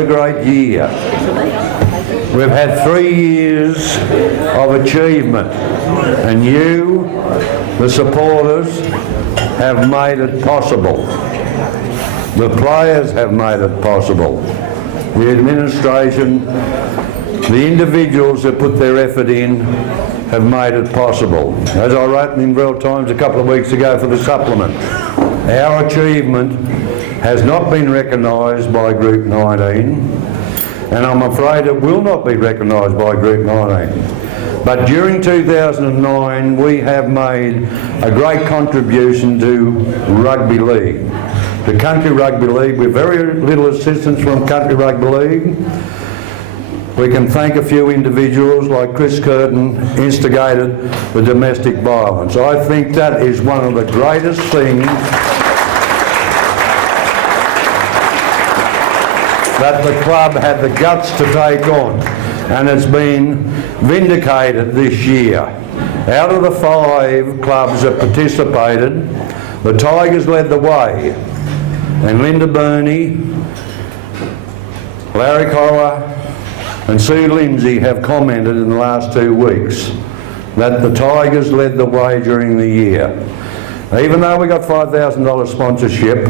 a great year. We've had 3 years of achievement, and you, the supporters, have made it possible. The players have made it possible. The administration, the individuals that put their effort in have made it possible. As I wrote in Real Times a couple of weeks ago for the supplement, our achievement has not been recognised by Group 19, and I'm afraid it will not be recognised by Group 19. But during 2009 we have made a great contribution to rugby league. The Country Rugby League, with very little assistance from Country Rugby League. We can thank a few individuals like Chris Curtin instigated the domestic violence. I think that is one of the greatest things that the club had the guts to take on, and it's been vindicated this year. Out of the 5 clubs that participated, the Tigers led the way, and Linda Burney, Larry Collar and Sue Lindsay have commented in the last 2 weeks that the Tigers led the way during the year. Even though we got $5,000 sponsorship,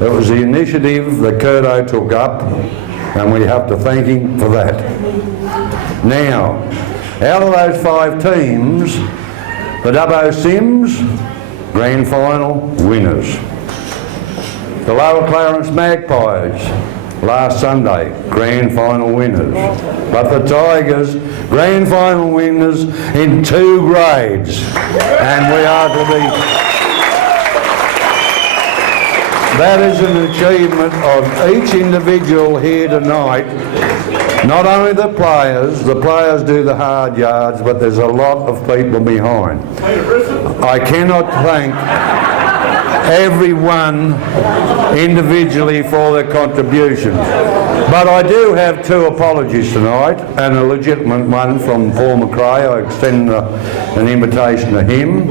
it was the initiative that Curto took up, and we have to thank him for that. Now, out of those 5 teams, the Dubbo Sims, grand final winners. The Lower Clarence Magpies, last Sunday, grand final winners. But the Tigers, grand final winners in 2 grades. And we are to be... That is an achievement of each individual here tonight. Not only the players do the hard yards, but there's a lot of people behind. I cannot thank everyone individually for their contributions. But I do have 2 apologies tonight, and a legitimate one from Paul McRae. I extend an invitation to him.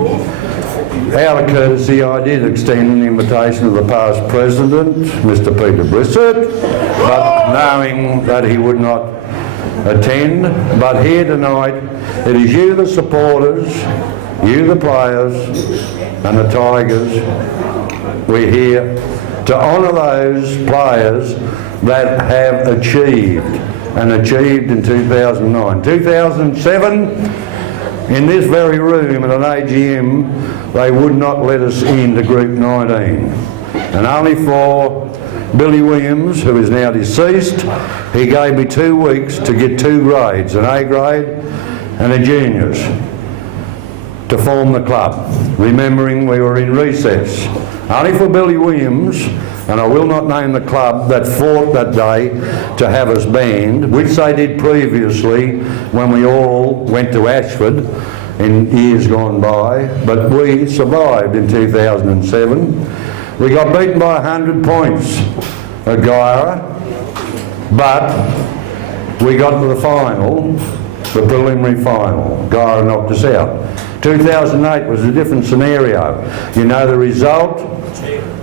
Out of courtesy, I did extend an invitation to the past president, Mr. Peter Brissett, but knowing that he would not attend. But here tonight, it is you, the supporters, you, the players, and the Tigers. We're here to honour those players that have achieved, and achieved in 2009. 2007, in this very room at an AGM, they would not let us into Group 19. And only for Billy Williams, who is now deceased, he gave me 2 weeks to get 2 grades, an A grade and a juniors, to form the club, remembering we were in recess. Only for Billy Williams, and I will not name the club that fought that day to have us banned, which they did previously when we all went to Ashford in years gone by, but we survived in 2007. We got beaten by 100 points at Guyra, but we got to the final, the preliminary final. Guyra knocked us out. 2008 was a different scenario. You know the result,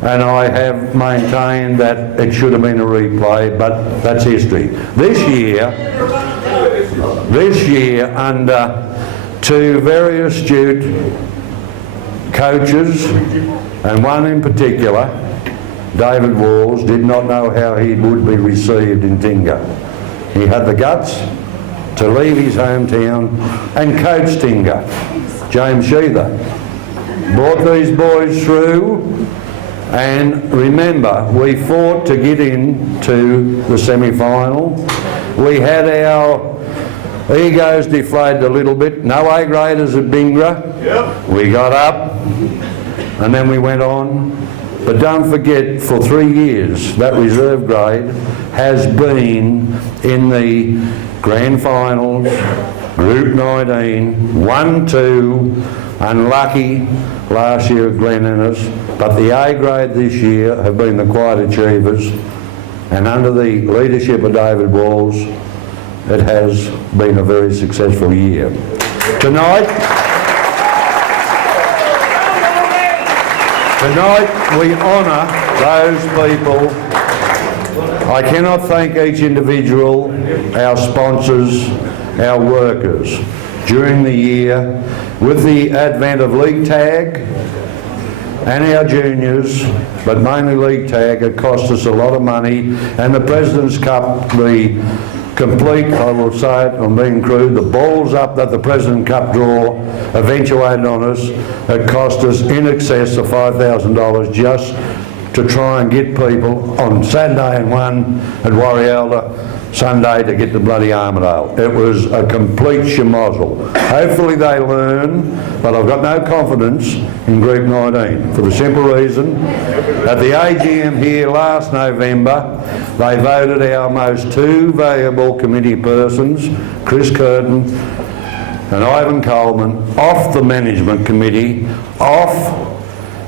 and I have maintained that it should have been a replay, but that's history. This year, under 2 very astute coaches, and one in particular, David Walls, did not know how he would be received in Tingha. He had the guts to leave his hometown and coach Tingha. James Sheether brought these boys through, and remember, we fought to get into the semi-final. We had our egos deflated a little bit. No A graders at Bingra. Yep. We got up, and then we went on. But don't forget, for 3 years, that reserve grade has been in the grand finals, Group 19, 1-2, unlucky last year at Glen Innes, but the A grade this year have been the quiet achievers, and under the leadership of David Walls, it has been a very successful year. Tonight we honour those people I cannot thank each individual, our sponsors, our workers. During the year, with the advent of League Tag and our juniors, but mainly League Tag, it cost us a lot of money, and the President's Cup, the complete, I will say it, I'm being crude, the balls up that the President's Cup draw eventuated on us, it cost us in excess of $5,000 just to try and get people on Saturday and one at Warrialda, Sunday to get to bloody Armidale. It was a complete schmozzle. Hopefully they learn, but I've got no confidence in Group 19 for the simple reason at the AGM here last November they voted our most two valuable committee persons, Chris Curtin and Ivan Coleman, off the management committee, off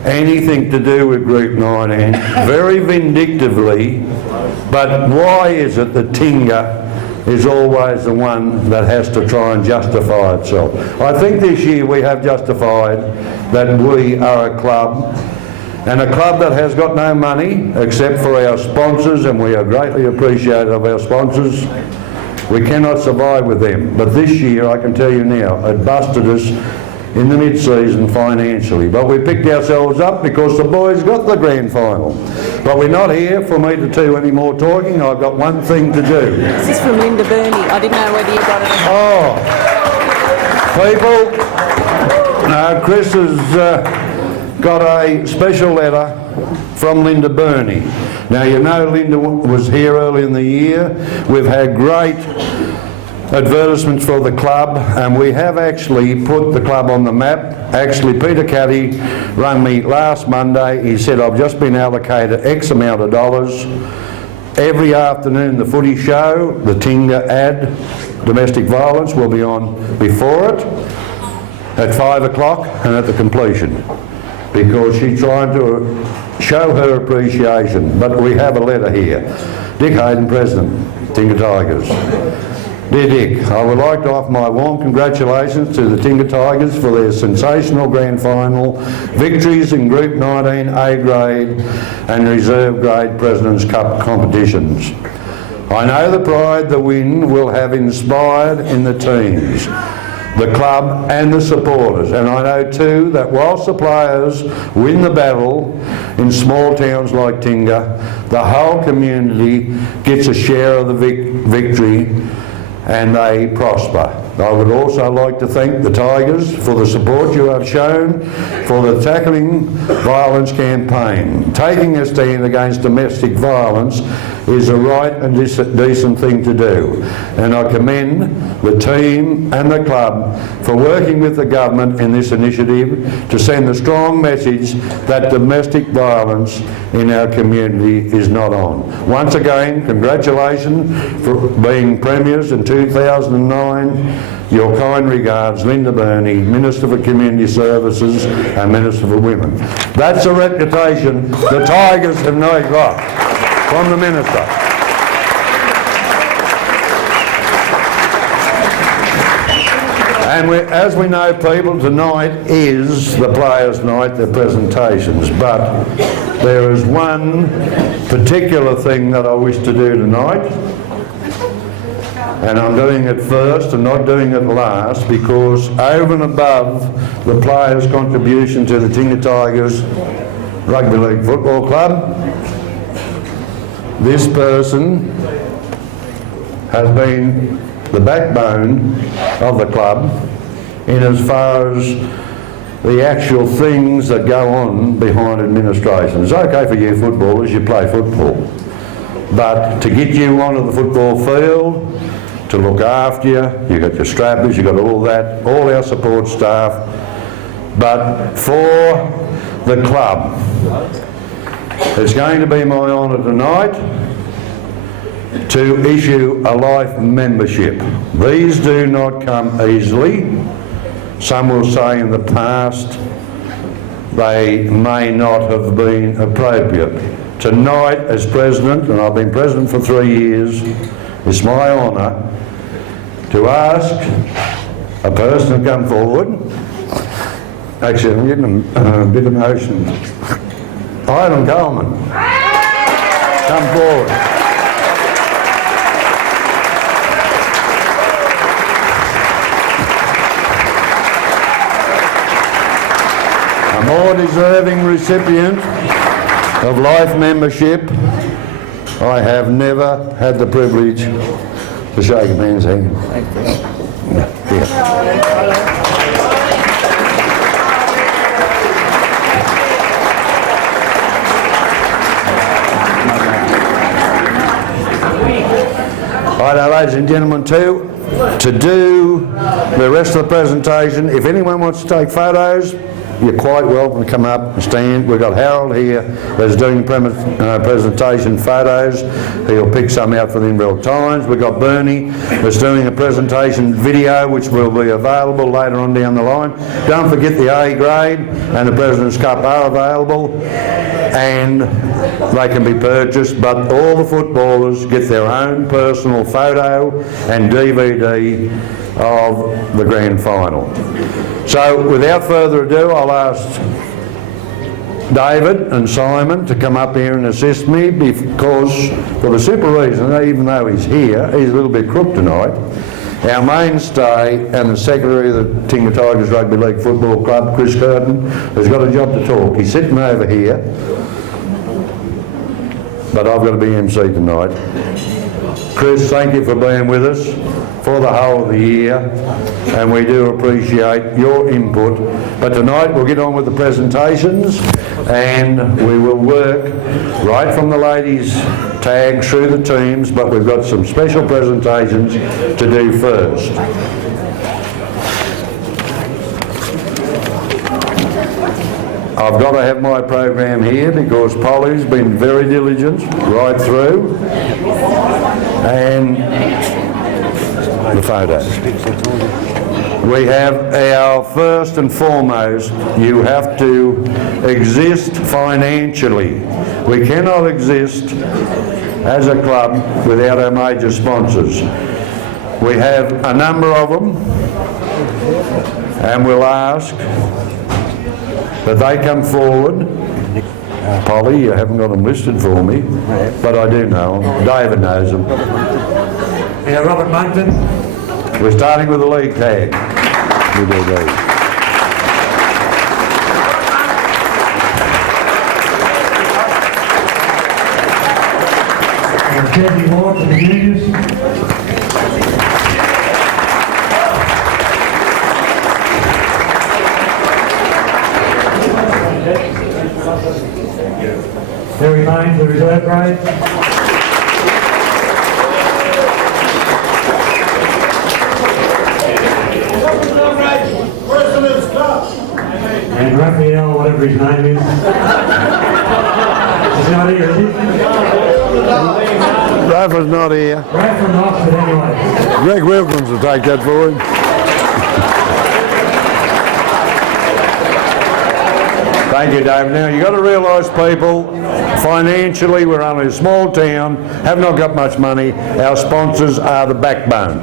anything to do with Group 19, very vindictively. But why is it that Tingha is always the one that has to try and justify itself? I think this year we have justified that we are a club, and a club that has got no money except for our sponsors, and we are greatly appreciative of our sponsors. We cannot survive with them. But this year, I can tell you now, it busted us in the mid-season financially. But we picked ourselves up because the boys got the grand final. But we're not here for me to do any more talking. I've got one thing to do. This is from Linda Burney. I didn't know whether you got it. Oh, people, no, Chris has got a special letter from Linda Burney. Now, you know Linda was here early in the year. We've had great advertisements for the club, and we have actually put the club on the map. Actually, Peter Caddy rang me last Monday. He said, I've just been allocated X amount of dollars. Every afternoon, the footy show, the Tingha ad, domestic violence, will be on before it at 5 o'clock and at the completion, because she's trying to show her appreciation. But we have a letter here. Dick Hayden, President, Tingha Tigers. Dear Dick, I would like to offer my warm congratulations to the Tingha Tigers for their sensational grand final victories in Group 19 A grade and reserve grade President's Cup competitions. I know the pride the win will have inspired in the teams, the club and the supporters, and I know too that whilst the players win the battle in small towns like Tingha, the whole community gets a share of the victory and they prosper. I would also like to thank the Tigers for the support you have shown for the Tackling Violence campaign. Taking a stand against domestic violence is a right and decent thing to do, and I commend the team and the club for working with the government in this initiative to send a strong message that domestic violence in our community is not on. Once again, congratulations for being premiers in 2009. Your kind regards, Linda Burney, Minister for Community Services and Minister for Women. That's a reputation the Tigers have now got from the Minister. And as we know, people, tonight is the players' night, their presentations. But there is one particular thing that I wish to do tonight, and I'm doing it first and not doing it last, because over and above the players' contribution to the Tingha Tigers Rugby League Football Club, this person has been the backbone of the club in as far as the actual things that go on behind administration. It's okay for you footballers, you play football, but to get you onto the football field, to look after you, you've got your strappers, you've got all that, all our support staff. But for the club, it's going to be my honour tonight to issue a life membership. These do not come easily. Some will say in the past they may not have been appropriate. Tonight, as President, and I've been President for 3 years, it's my honour to ask a person to come forward. Actually, I'm getting a bit emotional. Ivan Coleman, come forward. more deserving recipient of life membership, I have never had the privilege to shake a man's hand. Righto, ladies and gentlemen, to do the rest of the presentation, if anyone wants to take photos, you're quite welcome to come up and stand. We've got Harold here that's doing presentation photos. He'll pick some out for the Inverell Times. We've got Bernie that's doing a presentation video which will be available later on down the line. Don't forget the A grade and the President's Cup are available and they can be purchased, but all the footballers get their own personal photo and DVD of the grand final. So without further ado, I'll ask David and Simon to come up here and assist me, because for the simple reason, even though he's here, he's a little bit crook tonight. Our mainstay and the secretary of the Tingha Tigers Rugby League Football Club, Chris Curtin, has got a job to talk. He's sitting over here, but I've got to be MC tonight. Chris, thank you for being with us for the whole of the year, and we do appreciate your input. But tonight we'll get on with the presentations, and we will work right from the ladies' tag through the teams, but we've got some special presentations to do first. I've got to have my program here because Polly's been very diligent right through, and the photos. We have our first and foremost, you have to exist financially. We cannot exist as a club without our major sponsors. We have a number of them, and we'll ask that they come forward. Polly, you haven't got them listed for me, but I do know them. David knows them. Yeah, Robert Monkton. We're starting with the league tag. We do these. And Kevin Ward for the juniors. Terry Maines, the reserve grade. And Raphael, whatever his name is. He's not here, is he? Rafa's not here. Rafa from Oxford anyway. Greg Wilkins will take that for him. Thank you, Dave. Now, you've got to realise, people, financially we're only a small town, have not got much money. Our sponsors are the backbone.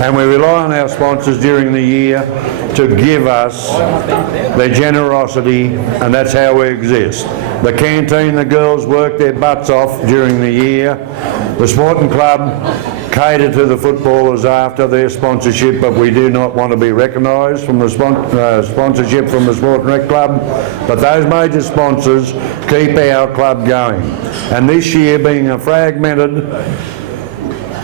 And we rely on our sponsors during the year to give us their generosity, and that's how we exist. The canteen, the girls work their butts off during the year. The sporting club cater to the footballers after their sponsorship, but we do not want to be recognised from the sponsorship from the Sport and Rec Club. But those major sponsors keep our club going. And this year, being a fragmented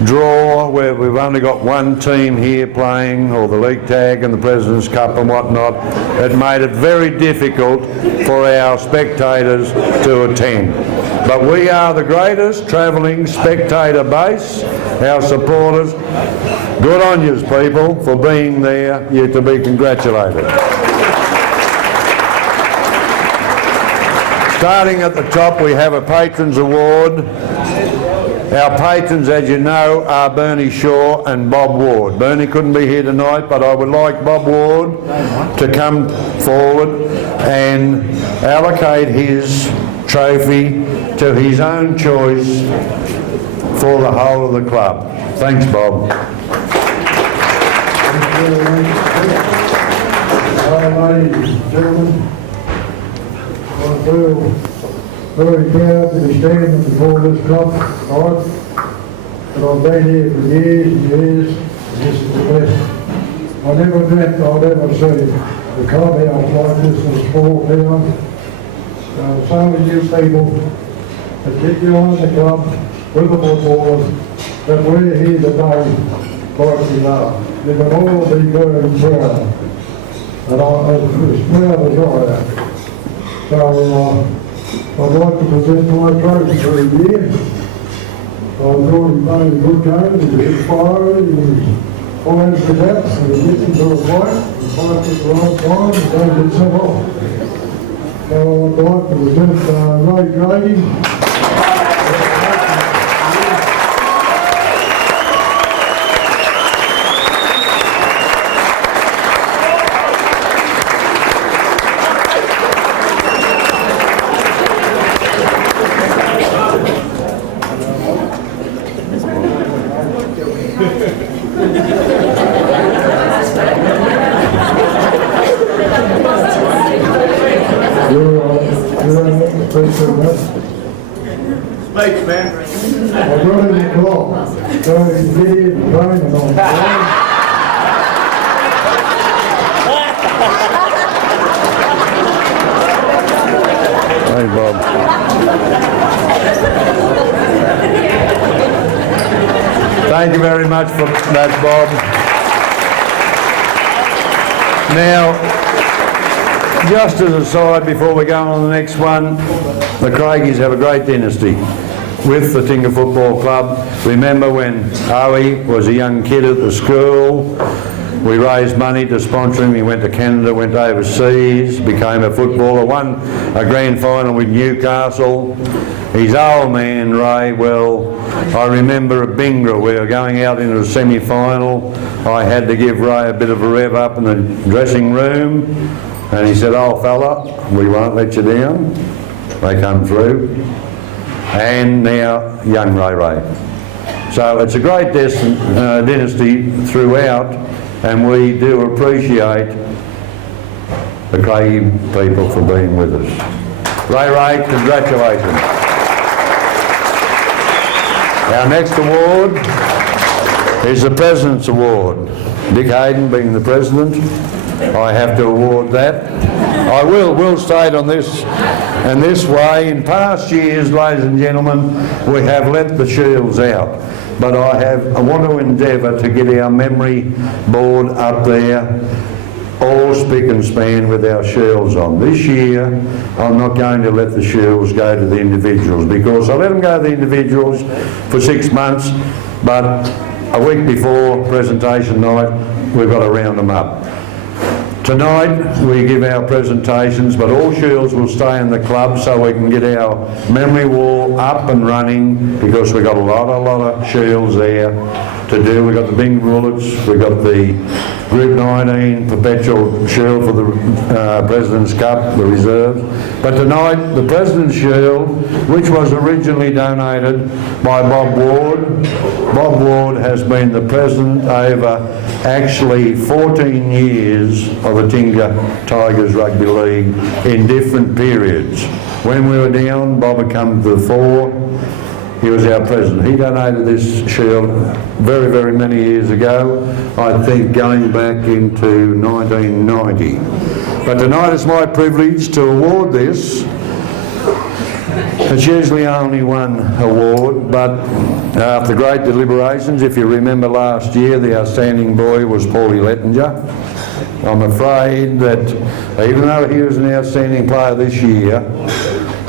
draw where we've only got one team here playing, or the league tag and the President's Cup and whatnot, it made it very difficult for our spectators to attend. But we are the greatest travelling spectator base, our supporters. Good on yous, people, for being there. You're to be congratulated. Starting at the top, we have a Patrons Award. Our patrons, as you know, are Bernie Shaw and Bob Ward. Bernie couldn't be here tonight, but I would like Bob Ward to come forward and allocate his trophy to his own choice for the whole of the club. Thanks, Bob. Ladies and gentlemen, I feel very proud to be standing before this club tonight, and I've been here for years and years, and this is the best I never dreamt I'd ever see the clubhouse like this in a small town. So many new people that get behind the club with the footballers that we're here today like we are. You can all be very proud. And I'm as proud as I am. So I'd like to present my trophy for the year. I thought he played a good game, he was inspiring, he was finds the bats and he gets into a fight, he fights at the right time and don't get sent off. So I'd like to present Ray Grady. Speech, man. I got him a clock, so he's here training on Hey, Bob. Thank you very much for that, Bob. Now, just as a side before we go on to the next one, the Craigies have a great dynasty with the Tingha Football Club. Remember when Owie was a young kid at the school, we raised money to sponsor him. He went to Canada, went overseas, became a footballer, won a grand final with Newcastle. His old man, Ray, well, I remember at Bingra, we were going out into the semi-final. I had to give Ray a bit of a rev up in the dressing room, and he said, "Oh fella, we won't let you down." They come through, and now young Ray. So it's a great dynasty throughout, and we do appreciate the Craigie people for being with us. Ray, congratulations. Our next award is the President's Award. Dick Hayden being the President, I have to award that. I will state on this and this way, in past years, ladies and gentlemen, we have let the shields out, but I want to endeavour to get our memory board up there, all spick and span with our shields on. This year, I'm not going to let the shields go to the individuals, because I let them go to the individuals for 6 months, but a week before presentation night, we've got to round them up. Tonight we give our presentations, but all shields will stay in the club so we can get our memory wall up and running, because we've got a lot of shields there to do. We've got the Bing Bullets, we've got the Group 19 Perpetual Shield for the President's Cup, the reserves. But tonight, the President's Shield, which was originally donated by Bob Ward. Bob Ward has been the President over actually 14 years of the Tingha Tigers Rugby League in different periods. When we were down, Bob had come to the fore. He was our president. He donated this shield very, very many years ago, I think going back into 1990. But tonight it's my privilege to award this. It's usually only one award, but after great deliberations, if you remember last year, the outstanding boy was Paulie Lettinger. I'm afraid that even though he was an outstanding player this year,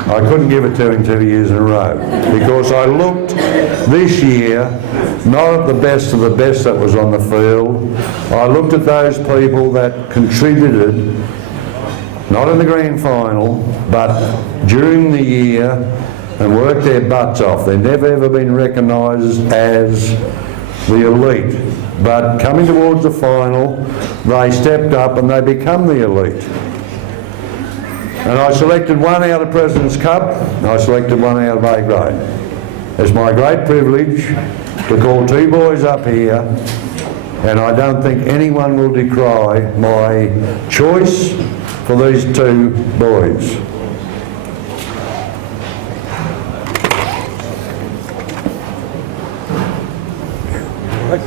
I couldn't give it to him 2 years in a row, because I looked this year not at the best of the best that was on the field. I looked at those people that contributed, not in the grand final, but during the year, and worked their butts off. They've never ever been recognised as the elite, but coming towards the final, they stepped up and they become the elite. And I selected one out of President's Cup, and I selected one out of A grade. It's my great privilege to call two boys up here, and I don't think anyone will decry my choice for these two boys.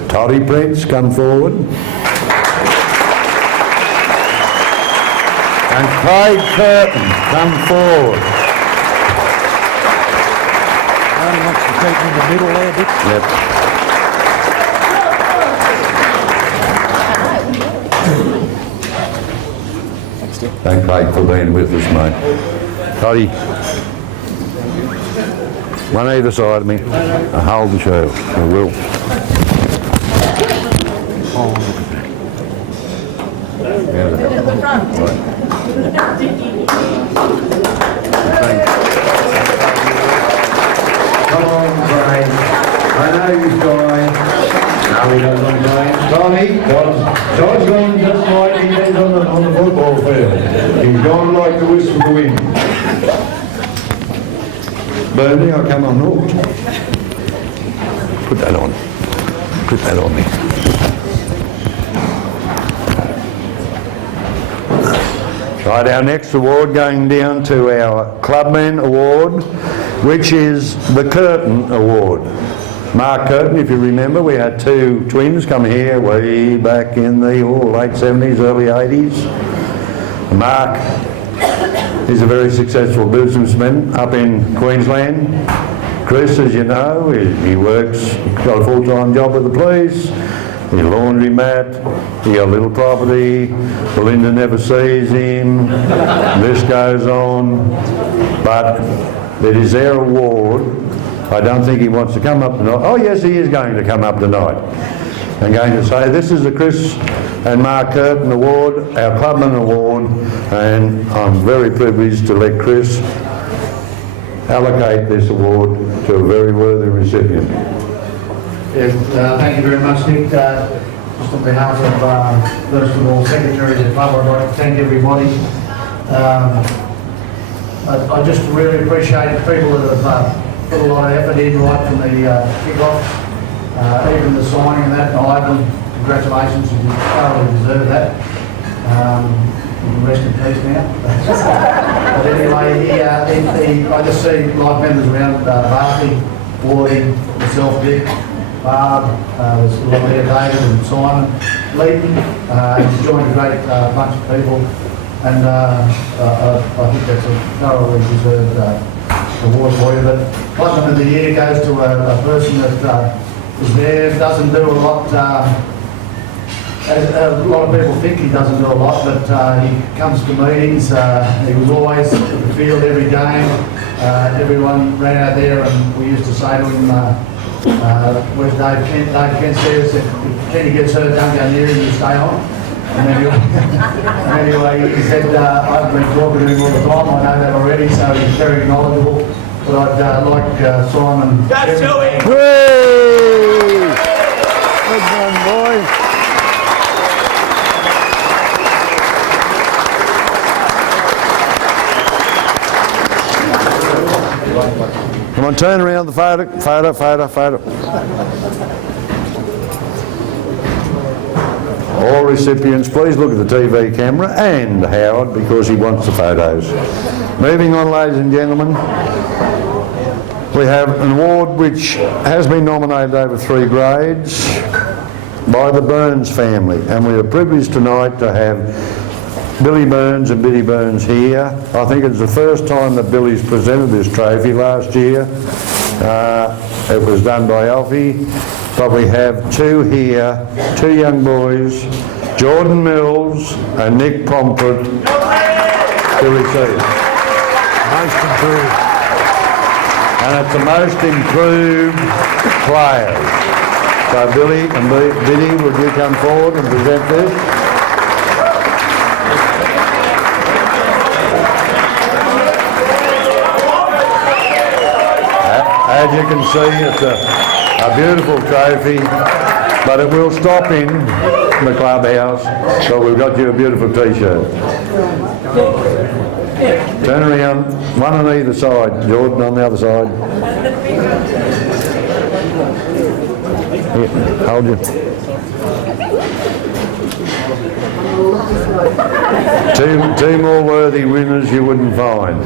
Toddy Prince, come forward. And Craig Curtin, come forward. Only wants to keep in the middle there, Dick. Yep. Thank Craig for being with us, mate. Toddy. One either side of me. Hold the show. I will. Come on, Craig. I know you're dying. No, he doesn't want to die. Tommy, Todd's gone just like he did on the football field. He's gone like the whistle of the wind. Bernie, I'll come on hooked. Put that on. Put that on me. Right, our next award going down to our Clubman Award, which is the Curtin Award. Mark Curtin, if you remember, we had two twins come here way back in the late 70s, early 80s. Mark is a very successful businessman up in Queensland. Chris, as you know, he works, got a full-time job with the police. He's a laundromat, he got a little property, Belinda never sees him, this goes on. But it is their award. I don't think he wants to come up tonight. Oh yes, he is going to come up tonight. I'm going to say this is the Chris and Mark Curtin Award, our Clubman Award, and I'm very privileged to let Chris allocate this award to a very worthy recipient. Yes, thank you very much, Nick. Just on behalf of, first of all, secretaries of the club, I'd like to thank everybody. I just really appreciate the people that have put a lot of effort in right from the kick-off, even the signing of that, and Ivan, congratulations, you thoroughly deserve that. You can rest in peace now. But anyway, I just see life members around Barkley, Wardy, myself, Dick, Barb, there's a lot there, David and Simon, Leighton. He's joined a great bunch of people, and I think that's a thoroughly deserved award for you. But Clubman of the Year goes to a person that is there, doesn't do a lot. As a lot of people think he doesn't do a lot, but he comes to meetings. He was always at the field every game. Everyone ran out there, and we used to say to him, where's Dave Kent? Dave Kent says, if Kenny gets hurt, don't go near him, you stay on. And anyway, he said, I've been talking to him all the time, I know that already, so he's very knowledgeable. But I'd like Simon... That's who he is! Good one, boys. Come on, turn around the photo. All recipients, please look at the TV camera, and Howard, because he wants the photos. Moving on, ladies and gentlemen, we have an award which has been nominated over 3 grades by the Burns family, and we are privileged tonight to have Billy Burns and Biddy Burns here. I think it's the first time that Billy's presented this trophy last year. It was done by Alfie, but we have 2 here, 2 young boys, Jordan Mills and Nick Pomfret, to receive. Most improved. And it's the most improved players. So Billy and Biddy, would you come forward and present this? As you can see, it's a beautiful trophy, but it will stop in the clubhouse, so we've got you a beautiful t-shirt. Turn around, one on either side, Jordan on the other side. Here, hold you. Two more worthy winners you wouldn't find.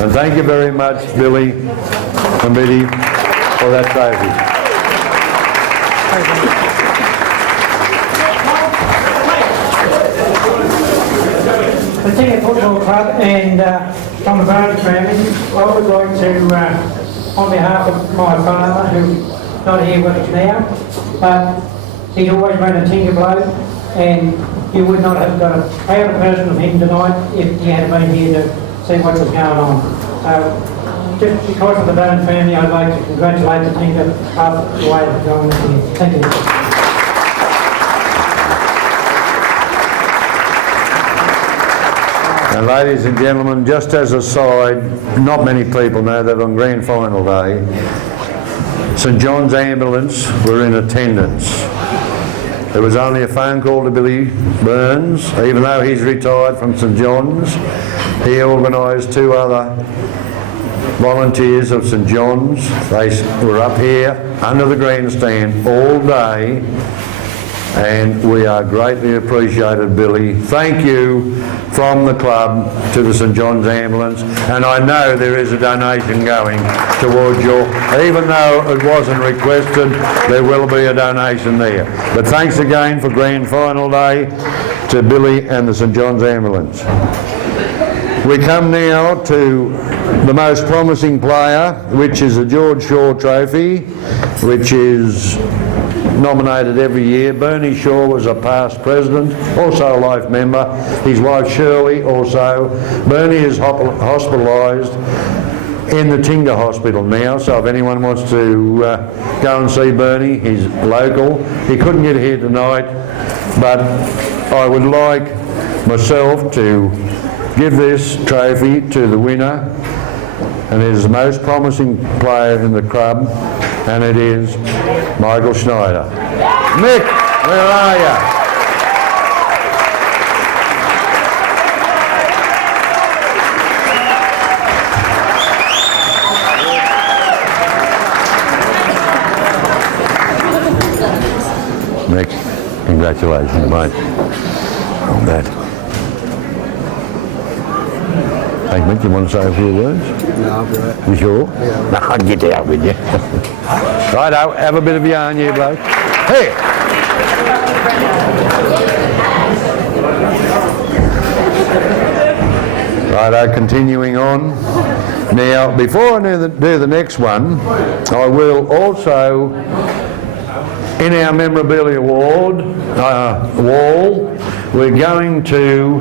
And thank you very much, Billy and Biddy, for that trophy. the Tingha Football Club and from the Barnes family, I would like to, on behalf of my father, who's not here with us now, but he's always been a Tingha bloke, and you would not have got a prouder version of him tonight if he had been here to see what was going on. So, just because of the Barnes family, I'd like to congratulate the Tingha Club for the way they've gone this year. Thank you. And ladies and gentlemen, just as a side, not many people know that on grand final day, St John's Ambulance were in attendance. There was only a phone call to Billy Burns, even though he's retired from St John's. He organised 2 other volunteers of St John's. They were up here under the grandstand all day, and we are greatly appreciated, Billy. Thank you from the club to the St John's Ambulance, and I know there is a donation going towards your, even though it wasn't requested, there will be a donation there. But thanks again for grand final day to Billy and the St John's Ambulance. We come now to the most promising player, which is the George Shaw Trophy, which is nominated every year. Bernie Shaw was a past president, also a life member. His wife Shirley also. Bernie is hospitalised in the Tingha Hospital now, so if anyone wants to go and see Bernie, he's local. He couldn't get here tonight, but I would like myself to give this trophy to the winner, and it is the most promising player in the club, and it is Michael Schneider. Mick, where are you? Mick, congratulations, mate, on that. Hey, Mick, you want to say a few words? No, I'll do it. You sure? Yeah. Nah, get out with you. Righto, have a bit of yarn, you bloke. Hey! Righto, continuing on. Now, before I do the next one, I will also, in our memorabilia wall, we're going to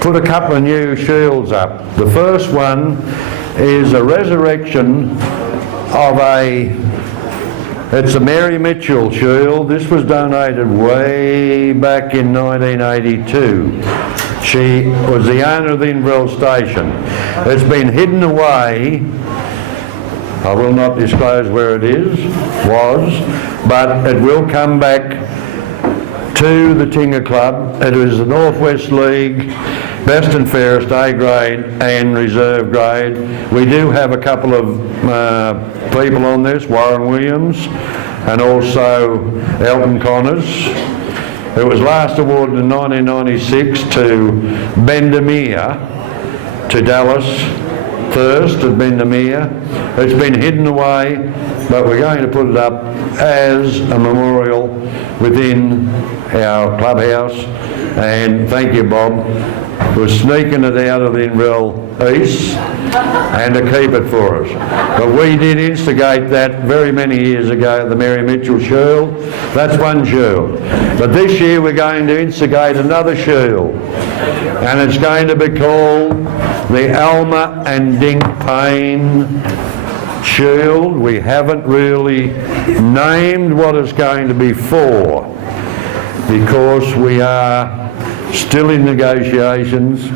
put a couple of new shields up. The first one is a resurrection of it's a Mary Mitchell shield. This was donated way back in 1982. She was the owner of the Inverell station. It's been hidden away. I will not disclose where it was, but it will come back to the Tingha Club. It is the North West League, best and fairest A grade and reserve grade. We do have a couple of people on this, Warren Williams and also Elton Connors. It was last awarded in 1996 to Bendemeer, to Dallas Thirst at Bendemeer. It's been hidden away, but we're going to put it up as a memorial within our clubhouse, and thank you, Bob, for sneaking it out of the Inverell East and to keep it for us. But we did instigate that very many years ago, the Mary Mitchell shield. That's one shield. But this year we're going to instigate another shield, and it's going to be called the Alma and Dink Payne shield. We haven't really named what it's going to be for, because we are still in negotiations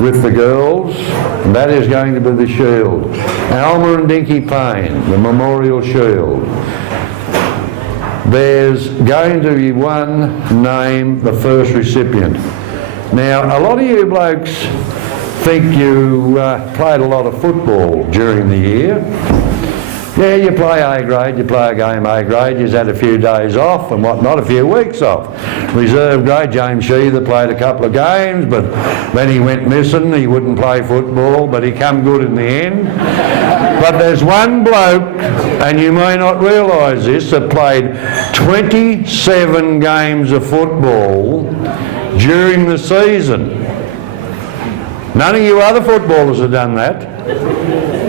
with the girls, and that is going to be the shield. Alma and Dinky Payne, the memorial shield. There's going to be one name, the first recipient. Now, a lot of you blokes think you played a lot of football during the year. Yeah, you play A grade, you play a game A grade, you've had a few days off and whatnot, a few weeks off. Reserve grade, James Sheether played a couple of games, but then he went missing, he wouldn't play football, but he come good in the end. But there's one bloke, and you may not realise this, that played 27 games of football during the season. None of you other footballers have done that.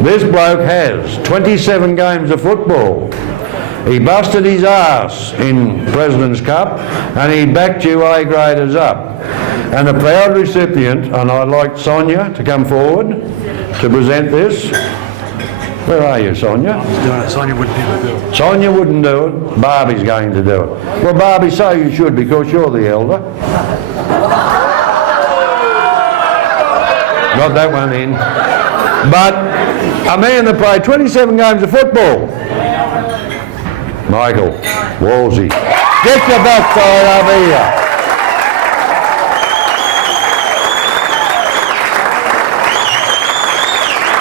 This bloke has 27 games of football. He busted his ass in President's Cup and he backed you A-graders up. And the proud recipient, and I'd like Sonia to come forward to present this. Where are you, Sonia? Sonia wouldn't do it. Sonia wouldn't do it, Barbie's going to do it. Well, Barbie, so you should because you're the elder. Got that one in. But a man that played 27 games of football. Michael Wolsey. Get your backside over here.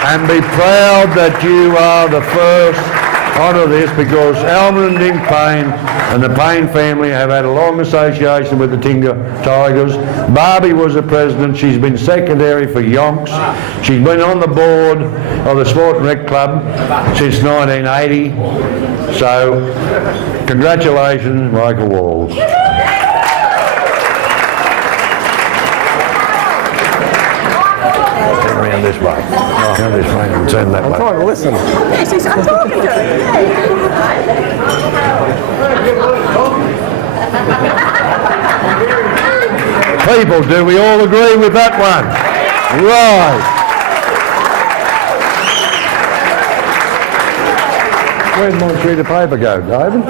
And be proud that you are the first onto this because Alma and Dink Payne and the Payne family have had a long association with the Tingha Tigers. Barbie was the president. She's been secretary for Yonks. She's been on the board of the Sport and Rec Club since 1980. So, congratulations, Michael Walls. Around this way. Around this way and turn that way. I'm trying to listen. Yes, he's I'm talking to him. People, do we all agree with that one? Right. Where'd my sheet of paper go, David?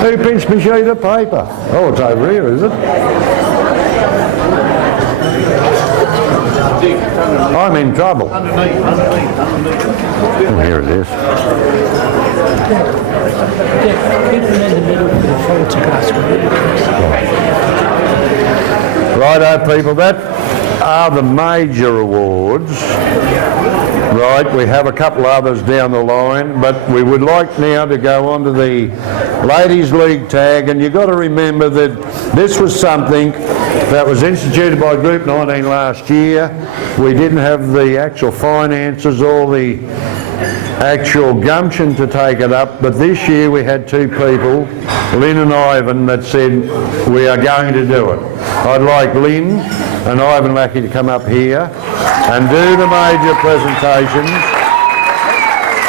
Who pinched my sheet of paper? Oh, it's over here, is it? I'm in trouble. Oh, here it is. Righto, people, that are the major awards. Right, we have a couple others down the line, but we would like now to go on to the Ladies League tag, and you've got to remember that this was something that was instituted by Group 19 last year. We didn't have the actual finances or the actual gumption to take it up, but this year we had two people, Lynn and Ivan, that said we are going to do it. I'd like Lynn and Ivan Lackey to come up here and do the major presentations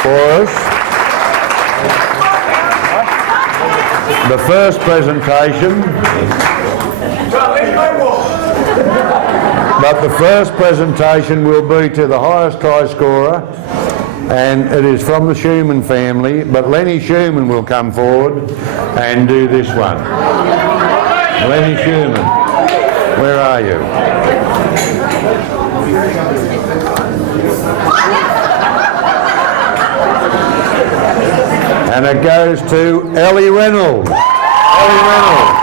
for us. The first presentation, but the first presentation will be to the highest try scorer, and it is from the Schumann family, but Lenny Schumann will come forward and do this one. Lenny Schumann, where are you? And it goes to Ellie Reynolds. Ellie Reynolds.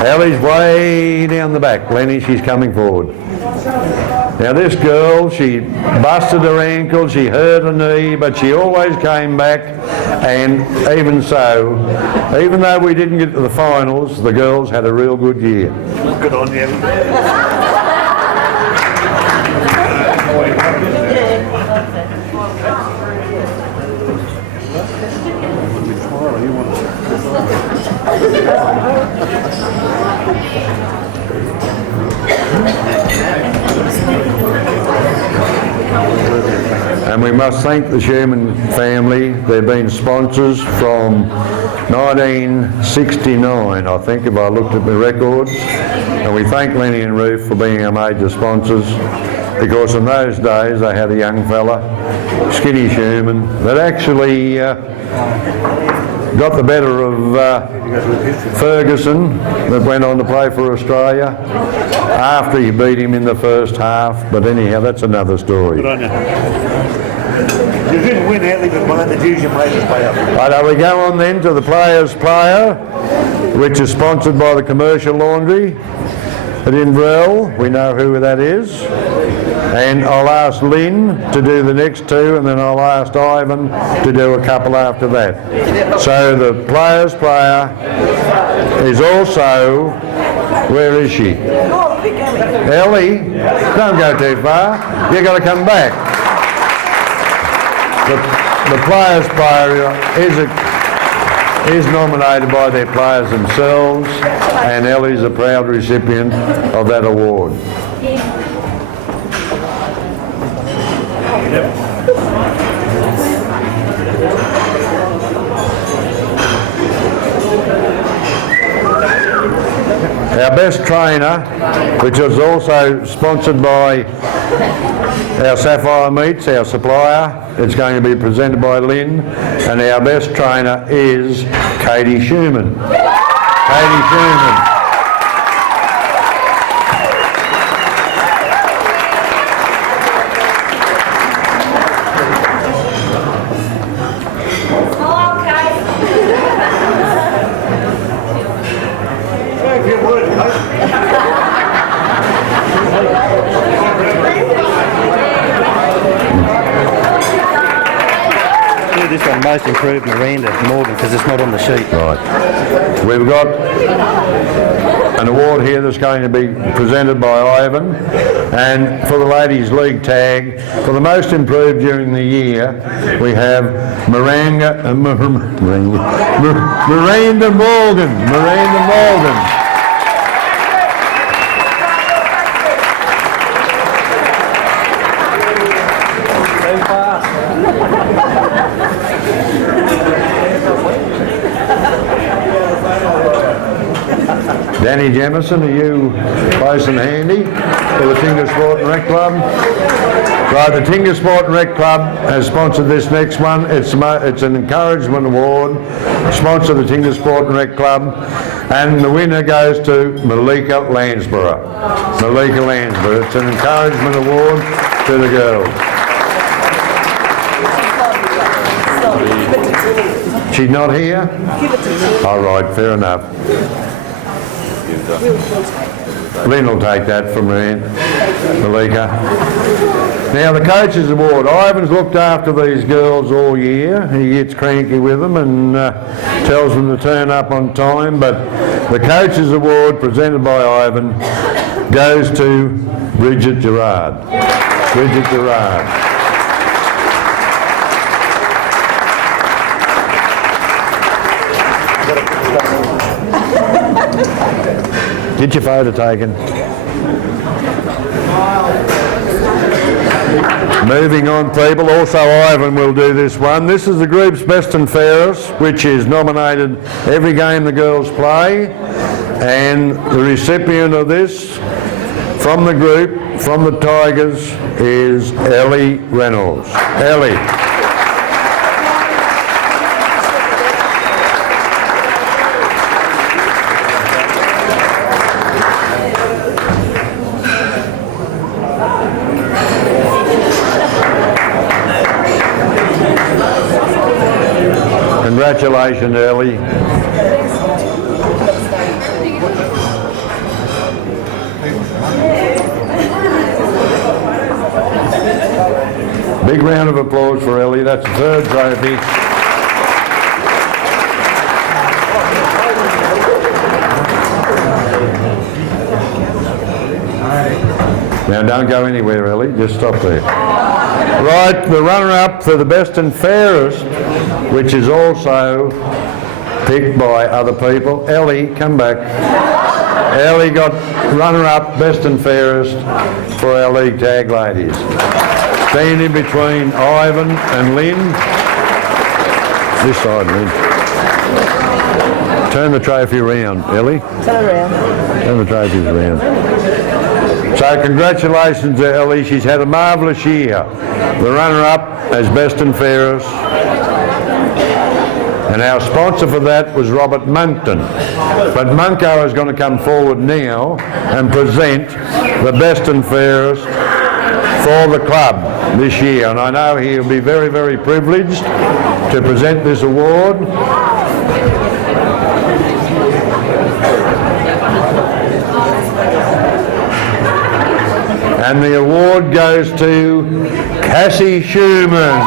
Ellie's way down the back. Lenny, she's coming forward. Now this girl, she busted her ankle, she hurt her knee, but she always came back, and even so, even though we didn't get to the finals, the girls had a real good year. Good on you. And we must thank the Sherman family. They've been sponsors from 1969, I think, if I looked at the records. And we thank Lenny and Ruth for being our major sponsors, because in those days they had a young fella, Skinny Sherman, that actually got the better of Ferguson, that went on to play for Australia after he beat him in the first half. But anyhow, that's another story. Good on you. You didn't win out even behind the dues you made us pay up. Right, we go on then to the Players' Player, which is sponsored by the Commercial Laundry at Inverell. We know who that is. And I'll ask Lynn to do the next two, and then I'll ask Ivan to do a couple after that. So the Players' Player is also, where is she? Ellie, don't go too far. You've got to come back. The Players' Player is is nominated by their players themselves, and Ellie's a proud recipient of that award. Our best trainer, which is also sponsored by our Sapphire Meats, our supplier, it's going to be presented by Lynn, and our best trainer is Katie Schumann. Katie Schumann. This one, most improved Miranda Morgan, because it's not on the sheet. Right. We've got an award here that's going to be presented by Ivan, and for the Ladies League tag, for the most improved during the year, we have Miranda Morgan. Miranda Morgan. Danny Jemison, are you close and handy for the Tingha Sport and Rec Club? Right, the Tingha Sport and Rec Club has sponsored this next one. It's an encouragement award, sponsored the Tingha Sport and Rec Club, and the winner goes to Malika Lansborough. Malika Lansborough. It's an encouragement award to the girls. She's not here? All right, fair enough. Lynn will take that from Malika. Now the Coaches Award. Ivan's looked after these girls all year. He gets cranky with them and tells them to turn up on time, but the Coaches Award presented by Ivan goes to Bridget Gerard. Bridget Gerard. Get your photo taken. Moving on, people. Also, Ivan will do this one. This is the group's best and fairest, which is nominated every game the girls play. And the recipient of this from the group, from the Tigers, is Ellie Reynolds. Ellie. Congratulations, Ellie. Big round of applause for Ellie. That's the third trophy. Now don't go anywhere, Ellie. Just stop there. Right, the runner-up for the best and fairest, which is also picked by other people. Ellie, come back. Ellie got runner-up, best and fairest for our league tag ladies. Standing between Ivan and Lynn. This side, Lynn. Turn the trophy around, Ellie. Turn around. Turn the trophies around. So congratulations to Ellie. She's had a marvellous year. The runner-up as best and fairest. And our sponsor for that was Robert Monkton. But Munko is going to come forward now and present the best and fairest for the club this year. And I know he'll be very, very privileged to present this award. And the award goes to Cassie Schumann.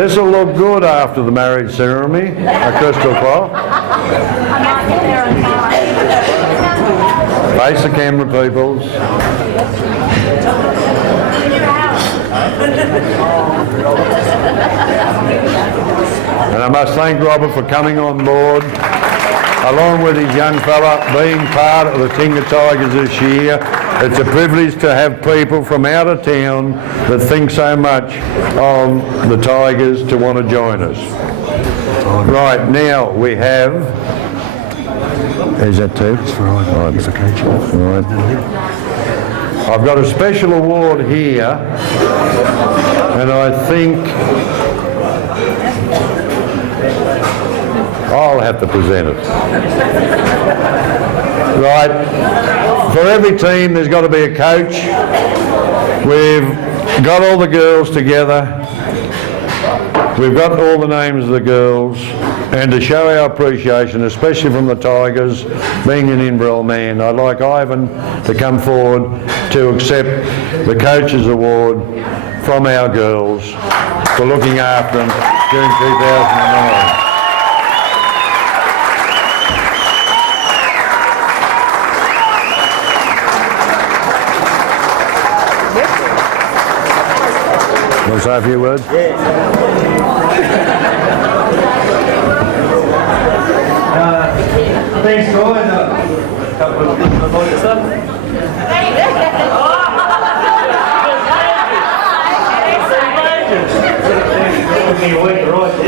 This will look good after the marriage ceremony, a crystal clock. Face the camera, peoples. And I must thank Robert for coming on board, along with his young fella, being part of the Tingha Tigers this year. It's a privilege to have people from out of town that think so much of the Tigers to want to join us. Right, now we have... Is that two? Right. Right. I've got a special award here, and I think I'll have to present it. Right, for every team there's got to be a coach. We've got all the girls together. We've got all the names of the girls, and to show our appreciation, especially from the Tigers, being an Inverell man, I'd like Ivan to come forward to accept the Coaches Award from our girls for looking after them during 2009. Want to say a few words? Thanks, Troy. And a couple of things I'd like to say.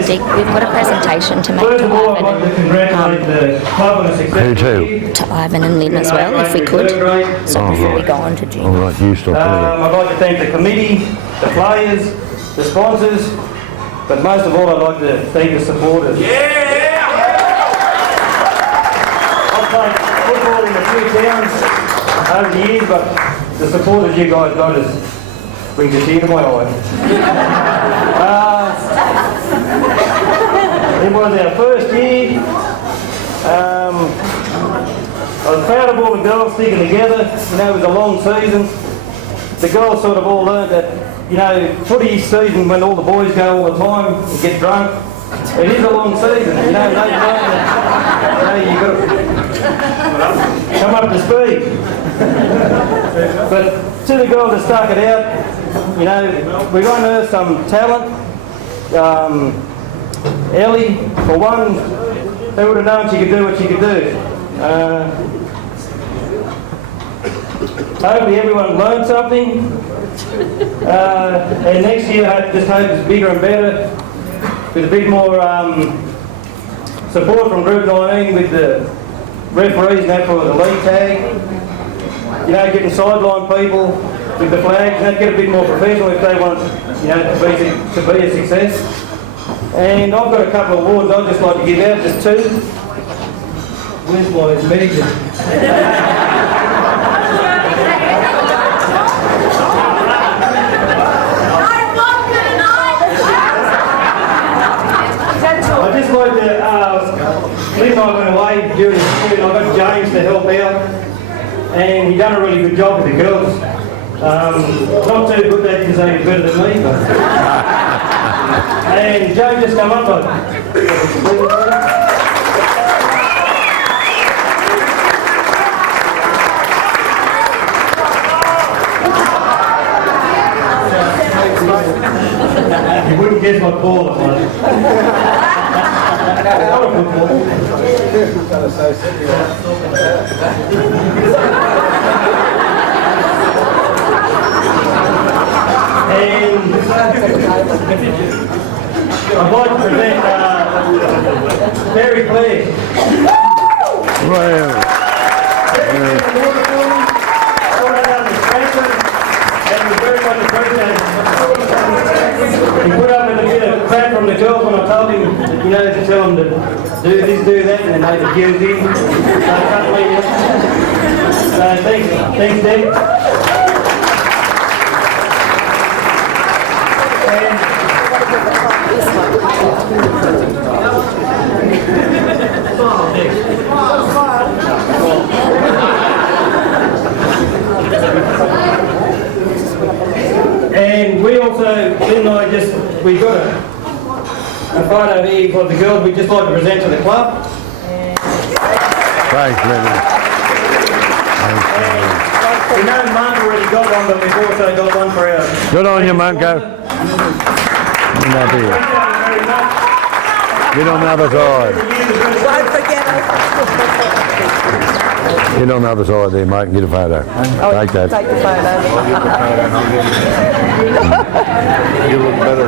Dick, we've got a presentation to make First to of all, I'd like to Ivan, congratulate the club on the success. Who to? to Ivan and Lynn as well, if we could. So before we go on to All June. right, you stop there. I'd like to thank the committee, the players, the sponsors, but most of all, I'd like to thank the supporters. I've played football in a few towns over the years, but the supporters you guys got is brings a tear to my eye. It was our first year. I was proud of all the girls sticking together. You know, it was a long season. The girls sort of all learned that, you know, footy season when all the boys go all the time and get drunk, it is a long season. You know, they learn that, you know, you've got to come up to speed. But to the girls that stuck it out, you know, we've unearthed some talent. Ellie, for one, who would have known she could do what she could do. Hopefully everyone learned something. And next year I just hope it's bigger and better, with a bit more support from Group 19 with the referees and that for the league tag. You know, getting sideline people with the flags, and get a bit more professional if they want, you know, to be a success. And I've got a couple of awards I'd just like to give out, just two. Where's my manager? I'd just like to, Lynn and I went away during the season. I got James to help out, and he done a really good job with the girls. Not too good that because he's better than me, but... And Joe just come up on. You wouldn't guess what ball it was. Not a football. And I'd like to present Barry Clare. Well, And we very much appreciate it. He put up with a bit of crap from the girls when I told him, you know, to tell them to do this, do that, and then they accused him. So thanks, Dave. And we also, Lynn and I we got a photo here for the girls we'd just like to present to the club. Thanks, Lenny. We know Monk already got one, but we've also got one for our... Good on you, Munko. Get up here. Get on the other side. Won't forget us. Get on the other side there, mate, and get a photo. Take that. Take the photo. You look better,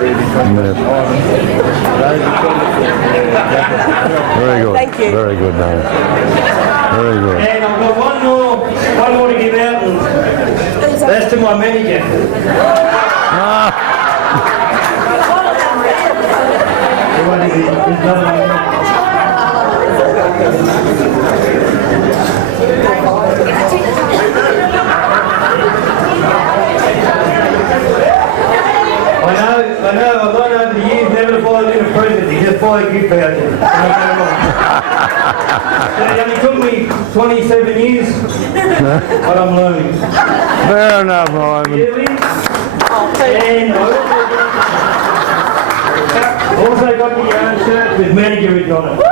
Very good. Thank you. Very good, man. Very good. And I've got one more to give out, and that's to my manager. I know, I've learned over the years never to buy a little present, you just buy a gift voucher. It only took me 27 years, but I'm learning. Fair enough, Ivan. And I also got the yarn shirt with manager written on it.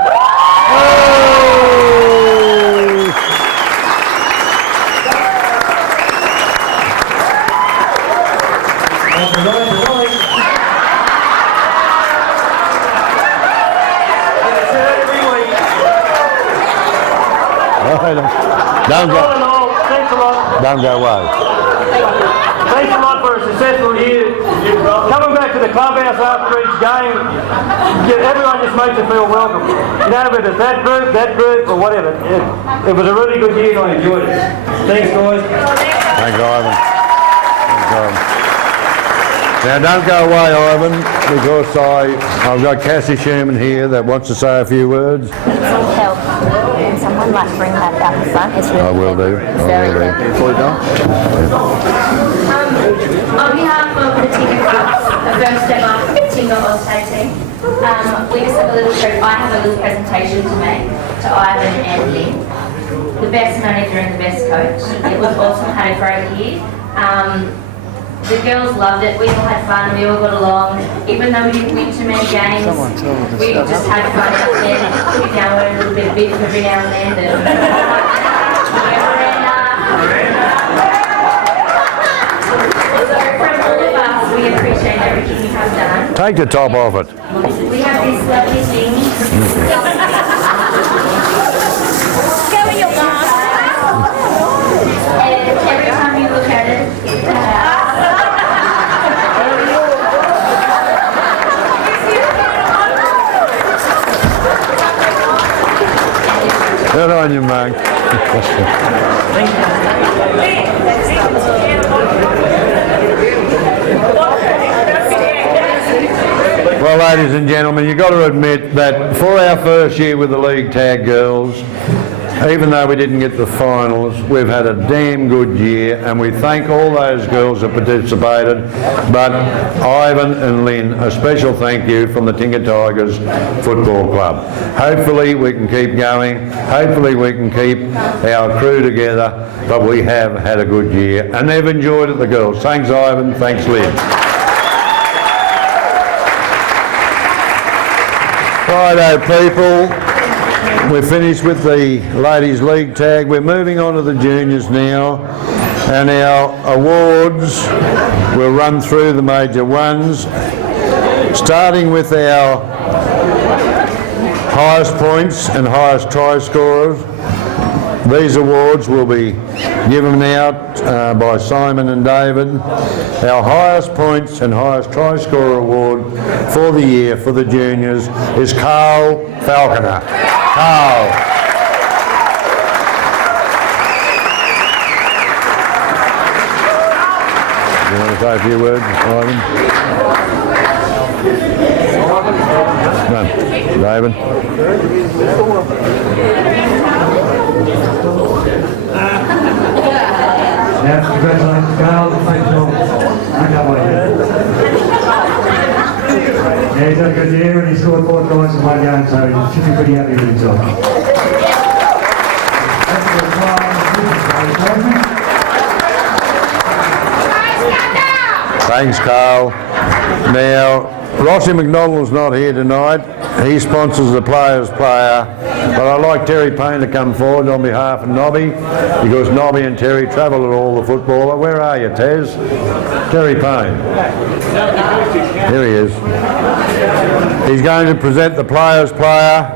Don't go. Thanks a lot. Don't go away. Thanks a lot for a successful year. Coming back to the clubhouse after each game, everyone just makes you feel welcome. You know, whether it's that group, or whatever. It was a really good year and I enjoyed it. Thanks, guys. Thank you, Ivan. Thank you. Now, don't go away, Ivan, because I've got Cassie Sherman here that wants to say a few words. Help. Can someone like bring that out the front? It's really I will do. Very good. On behalf of the Tingha Club, the first step up Tingha All-State team, we just have a little presentation to make to Ivan and Lynn, the best manager and the best coach. It was awesome, had a great year. The girls loved it, we all had fun, we all got along. Even though we didn't win too many games, we just had fun up there, keep going a little bit of beef every now and then. So from all of us, we appreciate everything you have done. Take the top off it. We have this lovely thing. Go in your glass. And every time you look at it, Good on you, Mark. Well, ladies and gentlemen, you've got to admit that for our first year with the League Tag Girls, even though we didn't get to the finals, we've had a damn good year, and we thank all those girls that participated. But Ivan and Lynn, a special thank you from the Tingha Tigers Football Club. Hopefully we can keep going, hopefully we can keep our crew together, but we have had a good year, and they've enjoyed it, the girls. Thanks, Ivan, thanks, Lynn. Righto, people. We're finished with the Ladies League Tag. We're moving on to the juniors now, and our awards, we'll run through the major ones, starting with our highest points and highest try scorers. These awards will be given out by Simon and David. Our highest points and highest try scorer award for the year for the juniors is Carl Falconer. Carl. You want to say a few words, Ivan? No. David? Yeah, congratulations, Carl. Thanks, John. I can't wait. Yeah, he's had a good year and he scored 4 tries in 1 game, so he should be pretty happy with himself. Thanks, Carl. Now, Rossi McDonald's not here tonight. He sponsors the Players Player. But I'd like Terry Payne to come forward on behalf of Nobby, because Nobby and Terry travel at all the footballer. Where are you, Tez? Terry Payne. Here he is. He's going to present the Players Player,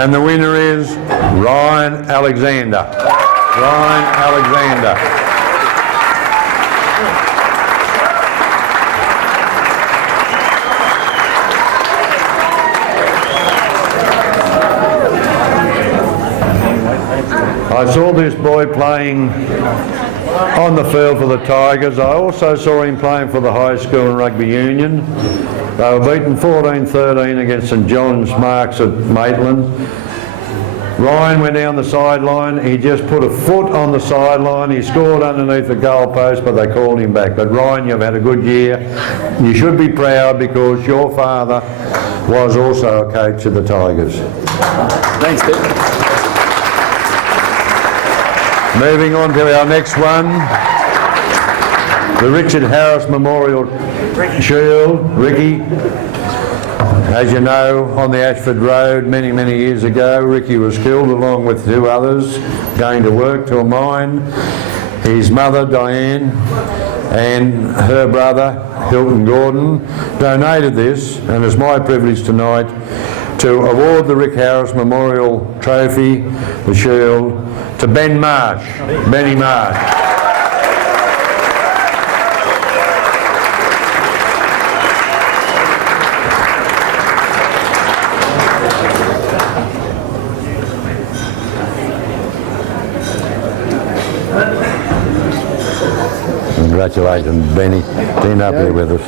and the winner is Ryan Alexander. Ryan Alexander. I saw this boy playing on the field for the Tigers. I also saw him playing for the high school and rugby union. They were beaten 14-13 against St John's Marks at Maitland. Ryan went down the sideline. He just put a foot on the sideline. He scored underneath the goal post, but they called him back. But Ryan, you've had a good year. You should be proud because your father was also a coach of the Tigers. Thanks, Dick. Moving on to our next one, the Richard Harris Memorial Shield. Ricky, as you know, on the Ashford Road many, many years ago, Ricky was killed along with 2 others going to work to a mine. His mother, Diane, and her brother, Hilton Gordon, donated this, and it's my privilege tonight to award the Rick Harris Memorial Trophy, the Shield, to Ben Marsh, Benny Marsh. Congratulations, Benny. Stand up here with us.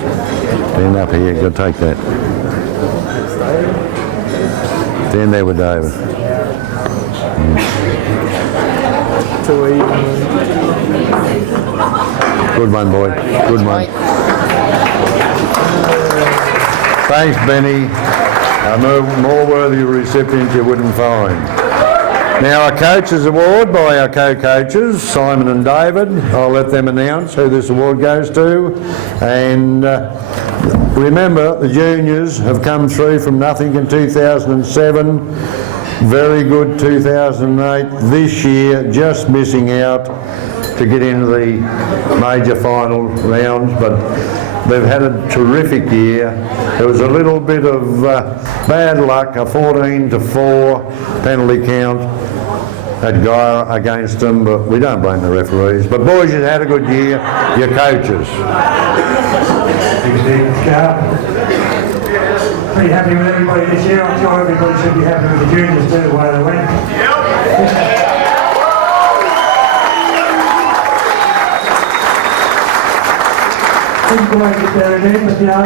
Stand up here, go take that. Stand there with David. Good one, boy. Good one. Thanks, Benny. A more worthy recipient you wouldn't find. Now, a coach's award by our co-coaches, Simon and David. I'll let them announce who this award goes to. And remember, the juniors have come through from nothing in 2007. Very good 2008. This year, just missing out to get into the major final rounds, but they've had a terrific year. There was a little bit of bad luck, a 14-4 penalty count at Gyra against them, but we don't blame the referees. But boys, you've had a good year, your coaches. Pretty happy with everybody this year. I'm sure everybody should be happy with the juniors too, the way they went. Didn't quite get there again, but you know,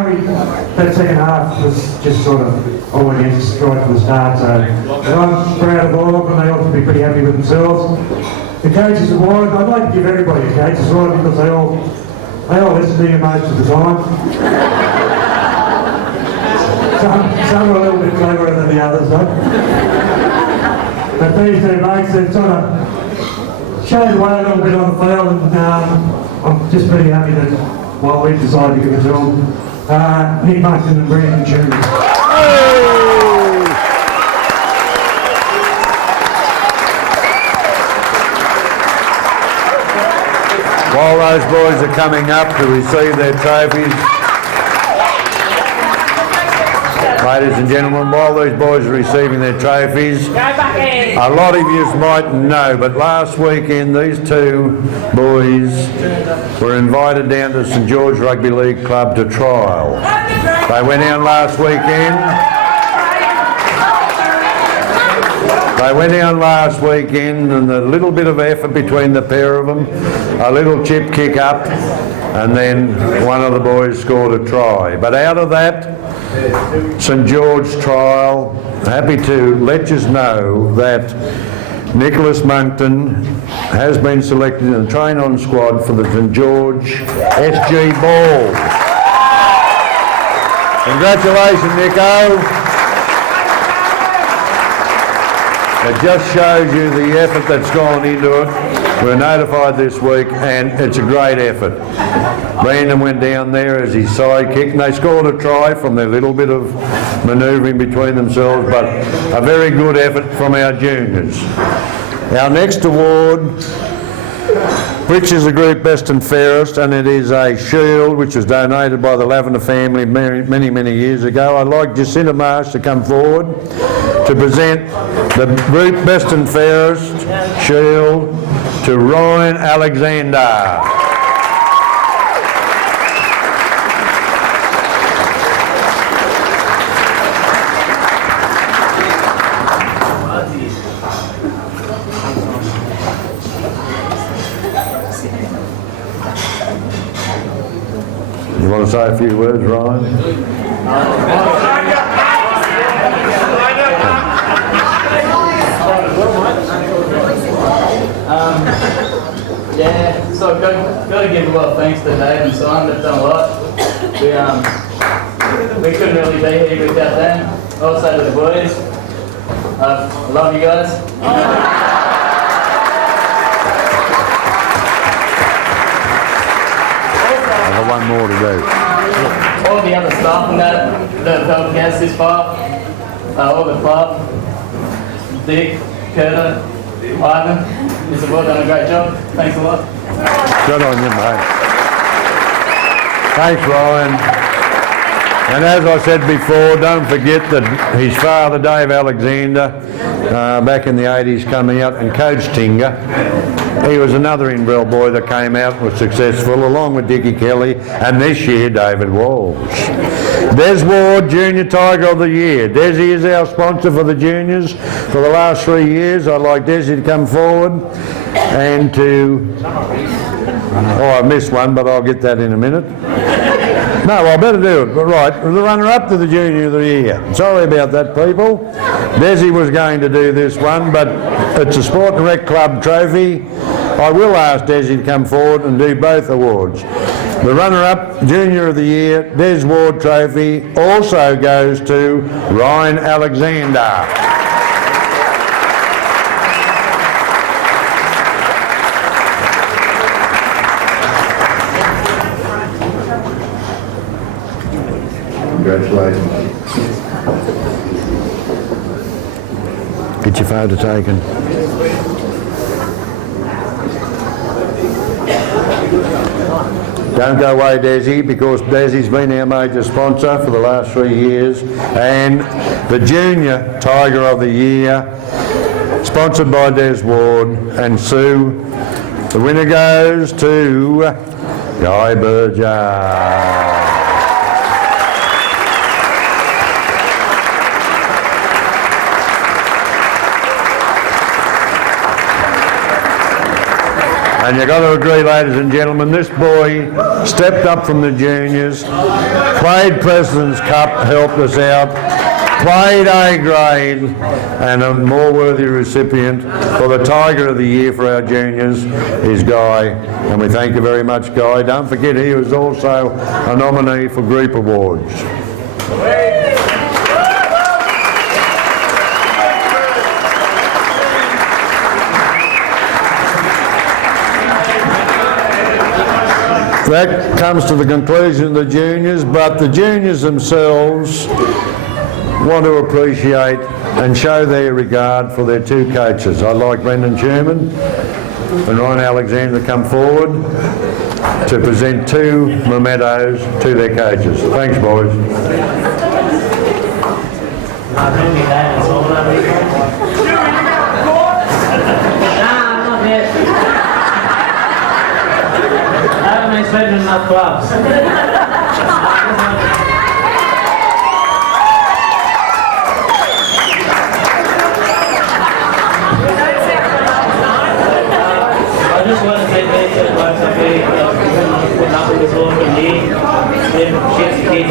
that second half was just sort of all against right from the start. So I'm proud of all of them. They ought to be pretty happy with themselves. The coaches award, I'd like to give everybody a coaches award because they all listen to you most of the time. Some are a little bit cleverer than the others, though. But these 2 mates, they've sort of showed the way a little bit on the field, and I'm just pretty happy that while we've decided to give it to them, Nick Munson and Brandon Childers. While those boys are coming up to receive their trophies, ladies and gentlemen, while these boys are receiving their trophies, a lot of you might know, but last weekend these 2 boys were invited down to St George Rugby League Club to trial. They went down last weekend. And a little bit of effort between the pair of them, a little chip kick up, and then one of the boys scored a try. But out of that St George trial, happy to let you know that Nicholas Monkton has been selected in the train-on squad for the St George SG Ball. Congratulations, Nico. It just shows you the effort that's gone into it. We were notified this week, and it's a great effort. Brandon went down there as his sidekick, and they scored a try from their little bit of manoeuvring between themselves, but a very good effort from our juniors. Our next award, which is the group best and fairest, and it is a shield which was donated by the Lavender family many years ago. I'd like Jacinta Marsh to come forward to present the group best and fairest shield to Ryan Alexander. You want to say a few words, Ryan? Yeah, so got to give a lot of thanks to Dave and Simon. They've done a lot. We couldn't really be here without them. Also to the boys. I love you guys. I've got one more to do. All the other staff and that have helped us this far. All the club, Dick, Curtin, Ivan. You've all done a great job. Thanks a lot. Good on you, mate. Thanks, Ryan. And as I said before, don't forget that his father, Dave Alexander, back in the 80s coming out and coached Tingha. He was another Inbrell boy that came out and was successful, along with Dickie Kelly, and this year, David Walsh. Des Ward, Junior Tiger of the Year. Desi is our sponsor for the juniors for the last 3 years. I'd like Desi to come forward and to... Oh, I missed one, but I'll get that in a minute. No, I better do it. But right, the runner-up to the Junior of the Year. Sorry about that, people. Desi was going to do this one, but it's a Sport and Rec Club trophy. I will ask Desi to come forward and do both awards. The runner-up, Junior of the Year, Des Ward Trophy, also goes to Ryan Alexander. Congratulations. Get your photo taken. Don't go away, Desi, because Desi's been our major sponsor for the last 3 years, and the Junior Tiger of the Year, sponsored by Des Ward and Sue. The winner goes to Guy Burgess. And you've got to agree, ladies and gentlemen, this boy stepped up from the juniors, played President's Cup, helped us out, played A grade, and a more worthy recipient for the Tiger of the Year for our juniors is Guy. And we thank you very much, Guy. Don't forget he was also a nominee for group awards. That comes to the conclusion of the juniors, but the juniors themselves want to appreciate and show their regard for their two coaches. I'd like Brendan Sherman and Ryan Alexander to come forward to present two mementos to their coaches. Thanks, boys. Spending enough clubs. I just want to say thanks to the blokes up here for putting up with us all for a year. Then shit the kids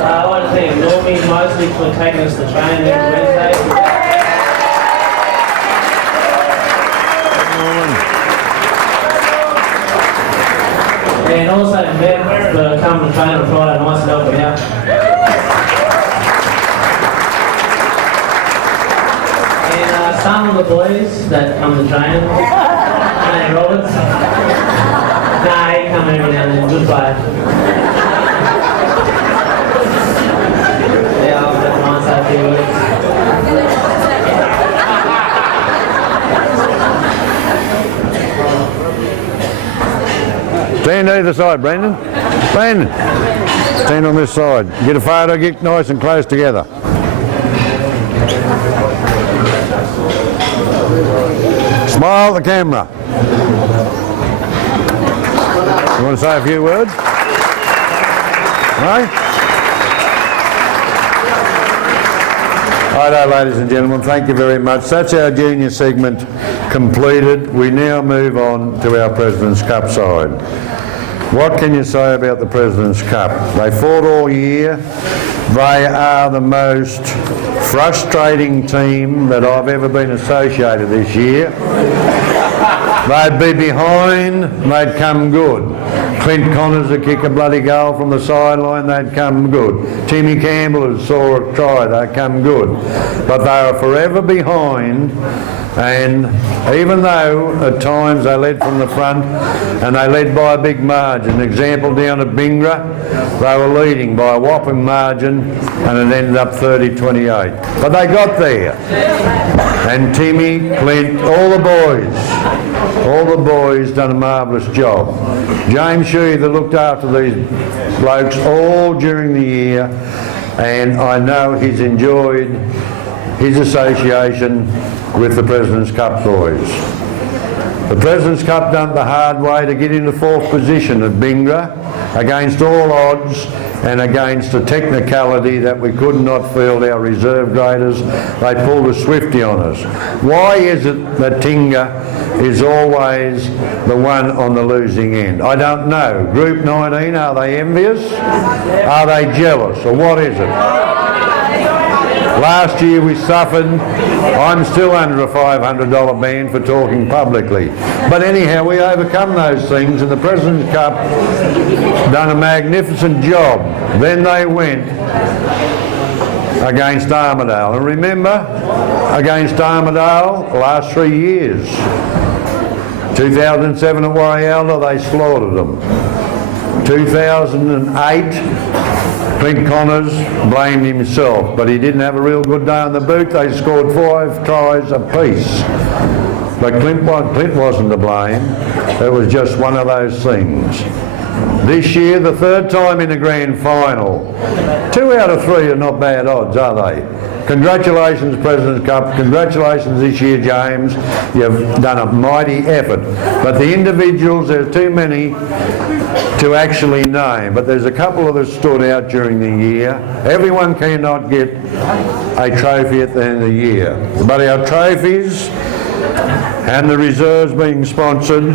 I want to thank Normie mostly for taking us to training every Wednesday. And also Matt for coming to train on Friday nights and helping out. And some of the the boys that come to train. Hey, Roberts. Nah, he come every now and then. Good player. Yeah, I've got mine say a few words. Stand either side, Brandon. Brandon, stand on this side. Get a photo, get nice and close together. Smile at the camera. You want to say a few words? No? Righto, ladies and gentlemen, thank you very much. That's our junior segment completed. We now move on to our President's Cup side. What can you say about the President's Cup? They fought all year. They are the most frustrating team that I've ever been associated this year. They'd be behind, they'd come good. Clint Connors would kick a bloody goal from the sideline, they'd come good. Timmy Campbell would saw a try, they'd come good. But they are forever behind, and even though at times they led from the front and they led by a big margin, example down at Bingra, they were leading by a whopping margin and it ended up 30-28. But they got there. And Timmy, Clint, all the boys done a marvellous job. James Shuey that looked after these blokes all during the year, and I know he's enjoyed his association with the President's Cup boys. The President's Cup done it the hard way to get into 4th position at Bingra against all odds and against a technicality that we could not field our reserve graders. They pulled a Swifty on us. Why is it that Tingha is always the one on the losing end? I don't know. Group 19, are they envious? Are they jealous? Or what is it? Last year we suffered. I'm still under a $500 ban for talking publicly. But anyhow, we overcome those things, and the President's Cup done a magnificent job. Then they went against Armidale. And remember, against Armidale, last 3 years. 2007 at Warialda, they slaughtered them. 2008, Clint Connors blamed himself, but he didn't have a real good day on the boot. They scored 5 tries apiece. But Clint wasn't to blame. It was just one of those things. This year, the 3rd time in the grand final. 2 out of 3 are not bad odds, are they? Congratulations, President's Cup. Congratulations this year, James. You've done a mighty effort. But the individuals, there's too many to actually name. But there's a couple of us stood out during the year. Everyone cannot get a trophy at the end of the year. But our trophies and the reserves being sponsored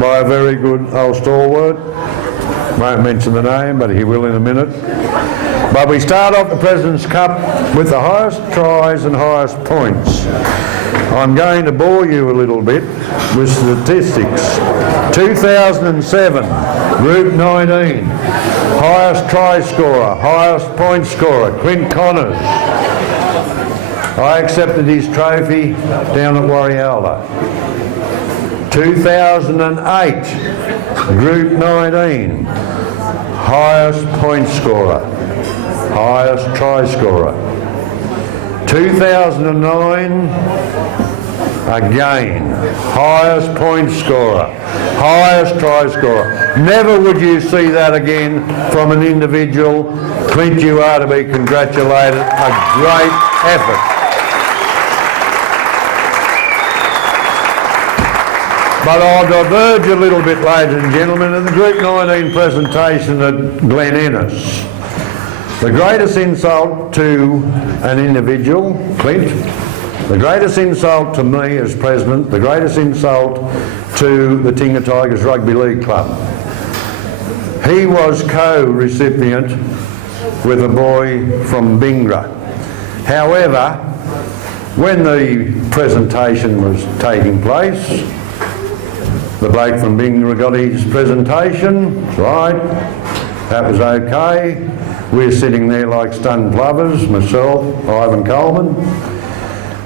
by a very good old stalwart. Won't mention the name, but he will in a minute. But we start off the President's Cup with the highest tries and highest points. I'm going to bore you a little bit with statistics. 2007, Group 19, highest try scorer, highest point scorer, Clint Connors. I accepted his trophy down at Warialda. 2008, Group 19, highest point scorer, highest try scorer. 2009, again, highest point scorer, highest try scorer. Never would you see that again from an individual. Clint, you are to be congratulated. A great effort. But I'll diverge a little bit, ladies and gentlemen, in the Group 19 presentation at Glen Innes. The greatest insult to an individual, Clint, the greatest insult to me as president, the greatest insult to the Tingha Tigers Rugby League Club. He was co-recipient with a boy from Bingra. However, when the presentation was taking place, the bloke from Bingra got his presentation, right, that was okay. We're sitting there like stunned plovers, myself, Ivan Coleman.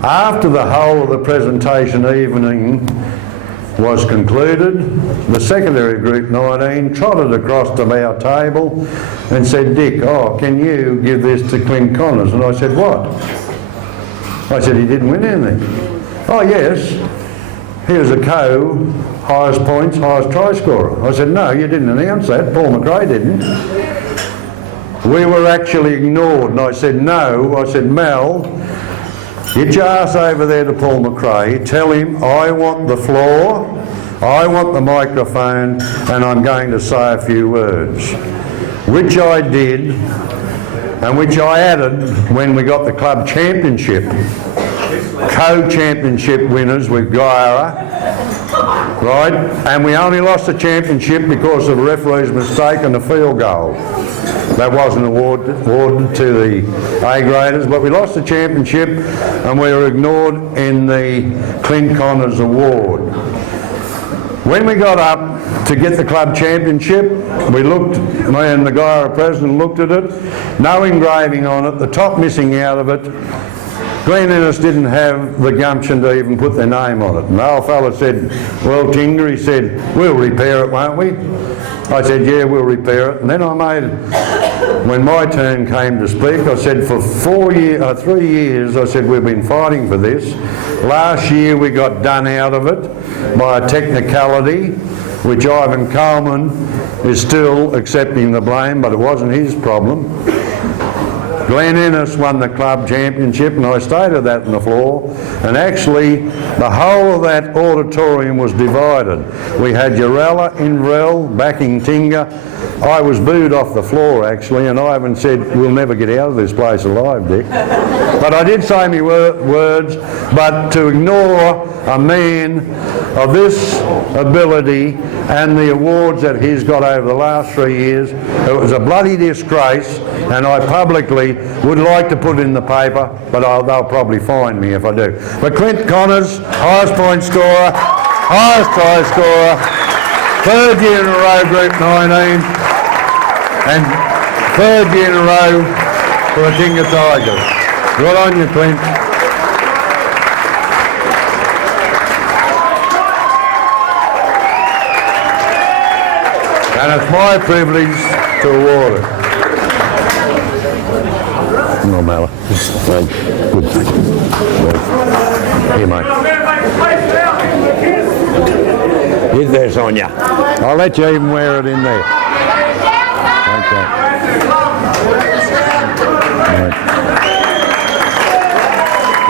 After the whole of the presentation evening was concluded, the secondary group 19 trotted across to our table and said, Dick, oh, can you give this to Clint Connors? And I said, what? I said, he didn't win anything. Oh, yes, he was a highest points, highest try scorer. I said, no, you didn't announce that. Paul McRae didn't. We were actually ignored. And I said, no. I said, Mel, get your ass over there to Paul McRae, tell him I want the floor, I want the microphone, and I'm going to say a few words. Which I did, and which I added when we got the club championship. Co-championship winners with Guyra, right? And we only lost the championship because of the referee's mistake and the field goal. That wasn't awarded to the A graders, but we lost the championship and we were ignored in the Clint Connors Award. When we got up to get the club championship, we looked, me and the Guyra president looked at it, no engraving on it, the top missing out of it. Glenn Ennis didn't have the gumption to even put their name on it. And the old fella said, well, Tingha, he said, we'll repair it, won't we? I said, yeah, we'll repair it. And then when my turn came to speak, I said, for 3 years, I said, we've been fighting for this. Last year we got done out of it by a technicality, which Ivan Coleman is still accepting the blame, but it wasn't his problem. Glenn Ennis won the club championship, and I stated that on the floor, and actually the whole of that auditorium was divided. We had Urella in Rel backing Tingha. I was booed off the floor actually, and Ivan said, we'll never get out of this place alive, Dick. But I did say me words, but to ignore a man of this ability and the awards that he's got over the last 3 years, it was a bloody disgrace, and I publicly would like to put it in the paper, but they'll probably fine me if I do. But Clint Connors, highest point scorer, highest try scorer, 3rd year in a row, Group 19, and 3rd year in a row for the Tingha Tigers. Good on you, Clint. And it's my privilege to award it. No matter. Good. Here, mate. Here's this on you. I'll let you even wear it in there. Okay. Right.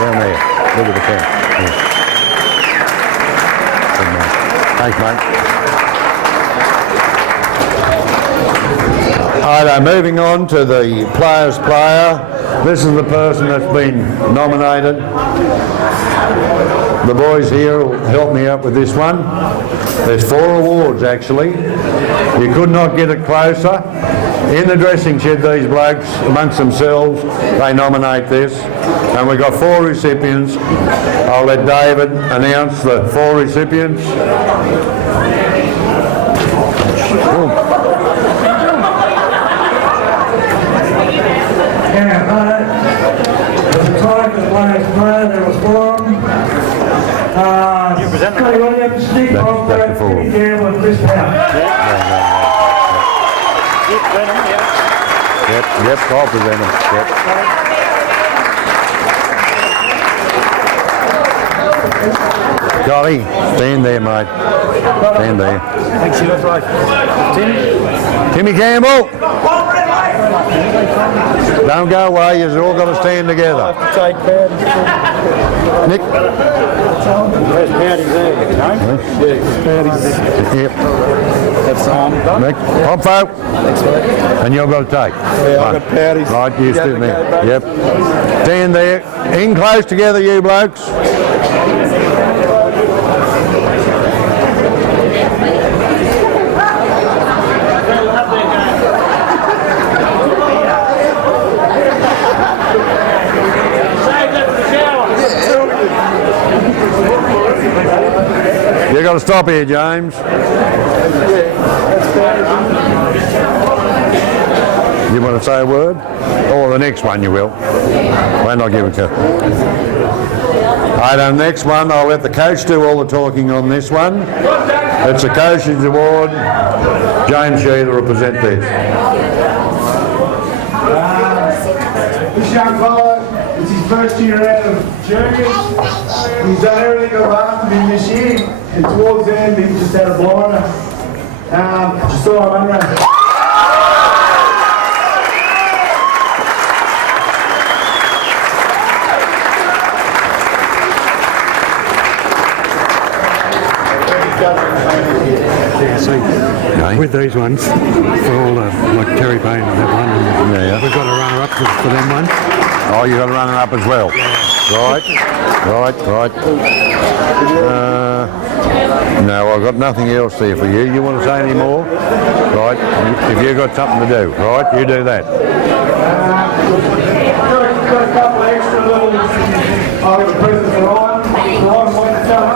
Down there. Look at the pen. Yeah. Thanks, mate. Righto, moving on to the player's player. This is the person that's been nominated. The boys here will help me out with this one. There's 4 awards actually. You could not get it closer. In the dressing shed, these blokes, amongst themselves, they nominate this. And we've got 4 recipients. I'll let David announce the 4 recipients. The Tigers players player, there was 4 of them. Scotty Williams, Nick Osborne, Kenny Campbell and Chris Powell. Yep, I'll present them. Yep. Scotty, stand there, mate. Stand there. Thanks, you look right. Timmy Campbell. Don't go away, you've all got to stand together. Nick? Where's Patty there? No? Yeah, Patty's there. Yep. That's Nick, hop out. And you've got to take. Yeah, I've got Patty's. Right, you stand there. Yep. Stand there. In close together, you blokes. You've got to stop here, James. You want to say a word? Or the next one you will. When I give it to you. Right, on the next one, I'll let the coach do all the talking on this one. It's the Coach's Award. James Sheether will present this. This young fella, it's his first year out of juniors. He's done everything I've asked of him this year, and towards the end, he just had a blinder. Just saw him under. With these ones, for all the, like Terry Payne and that one, and we've got a runner-up for them ones. Oh, you got a runner-up as well? Right. No, I've got nothing else there for you. You want to say any more? Right, if you've got something to do, right, you do that. Got a couple of extra little presents for Ryan. Ryan wanted to tell him.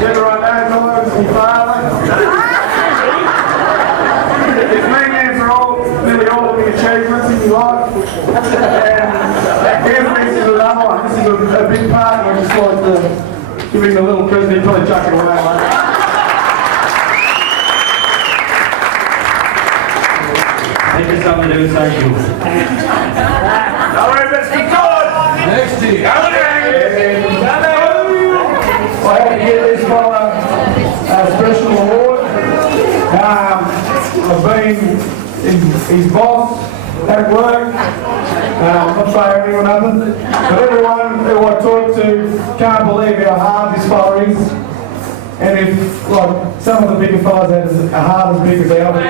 Everyone knows I love my father. It's me man for nearly all of the achievements in your life. And this is another one. This is a big part, and I just like to give him a little present. He'd probably chuck it away, mate. Think of something to do with social. All right, let's keep going. Next team. I had to give this fella a special award. I've been his boss at work. I'm not saying anyone other, but everyone who I talk to can't believe how hard this fella is. And if, like, some of the bigger fellas had a heart as big as ours.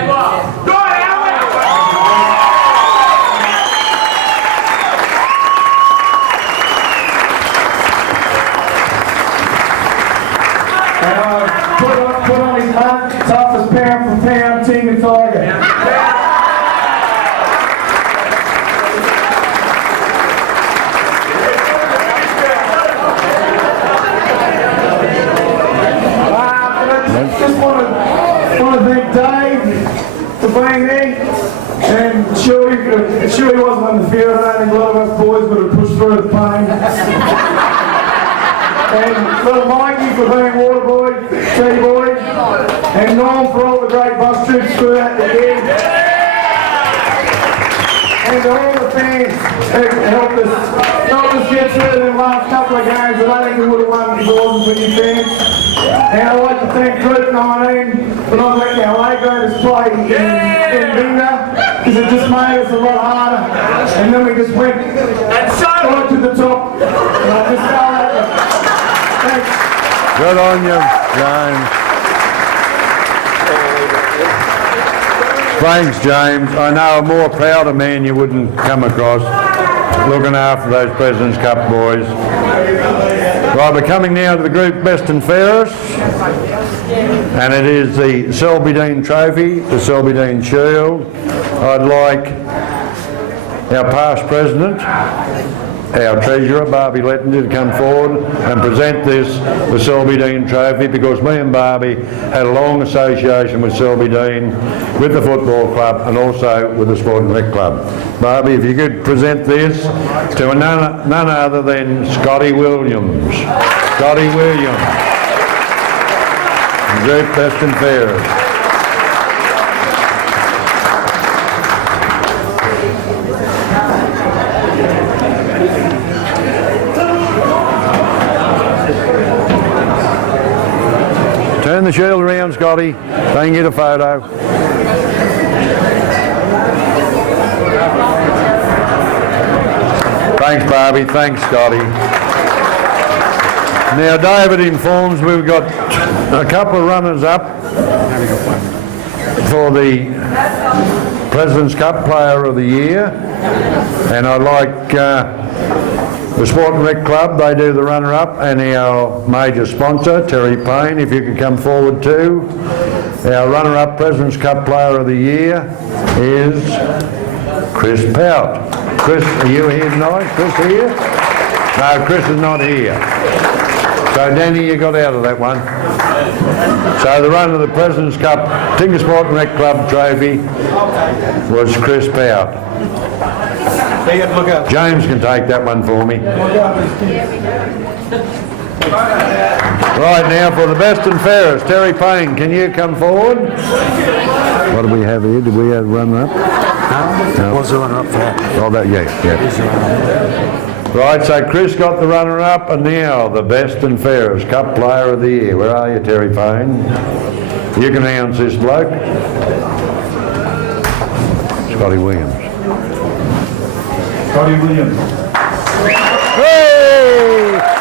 Put on his mug, toughest pound for pound, Tingha Tiger. Just want to thank Dave for being there. And sure he wasn't on the field. I don't think a lot of us boys would have pushed through the pain. And little Mikey for being water boy, T-boy, and Norm for all the great bus trips throughout the year. And to all the fans who helped us not just get through the last couple of games, but I think we would have won if it wasn't for you fans. And I'd like to thank Group 19 for not letting our A-graders play in Bingo, because it just made us a lot harder. And then we just went right to the top. And I just felt like thanks. Good on you, James. Thanks, James. I know a more prouder man you wouldn't come across looking after those President's Cup boys. Right, we're coming now to the group best and fairest, and it is the Selby Dean Trophy, the Selby Dean Shield. I'd like our past president, our treasurer, Barbie Lettinger, to come forward and present this, the Selby Dean Trophy, because me and Barbie had a long association with Selby Dean, with the football club, and also with the Sport and Rec Club. Barbie, if you could present this to none other than Scotty Williams. Scotty Williams. Group best and fairest. Turn the shield around, Scotty. They can get a photo. Thanks, Barbie. Thanks, Scotty. Now, David informs we've got a couple of runners-up for the President's Cup Player of the Year. And I'd like the Sport and Rec Club, they do the runner-up, and our major sponsor, Terry Payne, if you could come forward too. Our runner-up President's Cup Player of the Year is Chris Pout. Chris, are you here tonight? Chris here? No, Chris is not here. So Danny, you got out of that one. So the run of the President's Cup Tingha Sport and Rec Club trophy was Chris Pout. James can take that one for me. Right, now for the best and fairest, Terry Payne, can you come forward? What do we have here? Did we have runner-up? No. What's the runner-up for that? Oh, that, yeah. Right, so Chris got the runner-up, and now the best and fairest Cup Player of the Year. Where are you, Terry Payne? You can announce this bloke. Scotty Williams. Scotty Williams. Hey!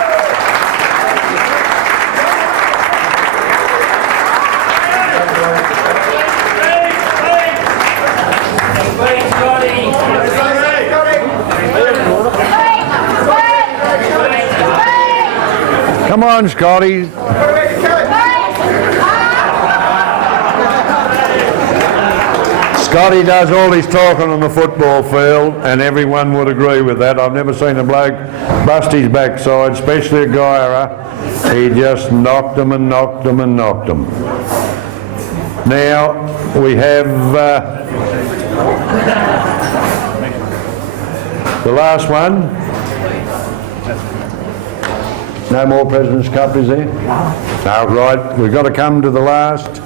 Come on, Scotty. Scotty does all his talking on the football field, and everyone would agree with that. I've never seen a bloke bust his backside, especially a Guyra. He just knocked them and knocked them and knocked them. Now, we have the last one. No more President's Cup, is there? No, right. We've got to come to the last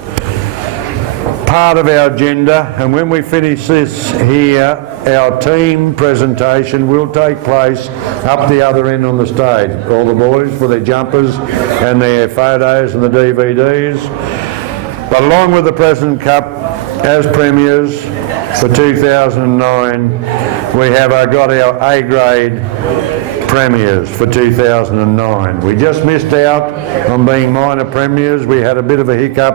part of our agenda, and when we finish this here, our team presentation will take place up the other end on the stage. All the boys for their jumpers and their photos and the DVDs. But along with the President's Cup, as premiers for 2009, we have got our A-grade premiers for 2009. We just missed out on being minor premiers. We had a bit of a hiccup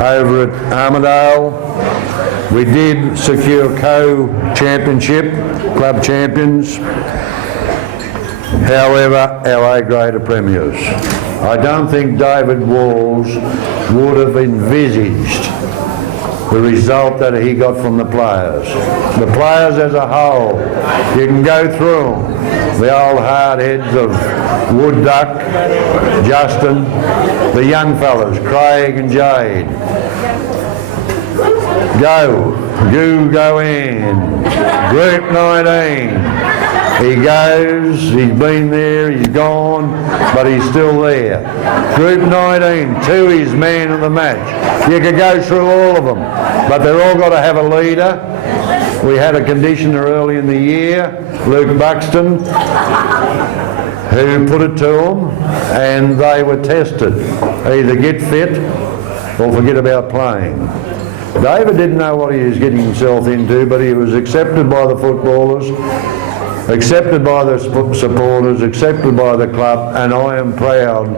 over at Armidale. We did secure co-championship, club champions. However, our A-grade are premiers. I don't think David Walls would have envisaged the result that he got from the players. The players as a whole, you can go through them. The old hard heads of Wood Duck, Justin, the young fellas, Craig and Jade. Go in. Group 19. He goes, he's been there, he's gone, but he's still there. Group 19, 2 is man of the match. You could go through all of them, but they're all got to have a leader. We had a conditioner early in the year, Luke Buxton, who put it to them, and they were tested. Either get fit or forget about playing. David didn't know what he was getting himself into, but he was accepted by the footballers, accepted by the supporters, accepted by the club, and I am proud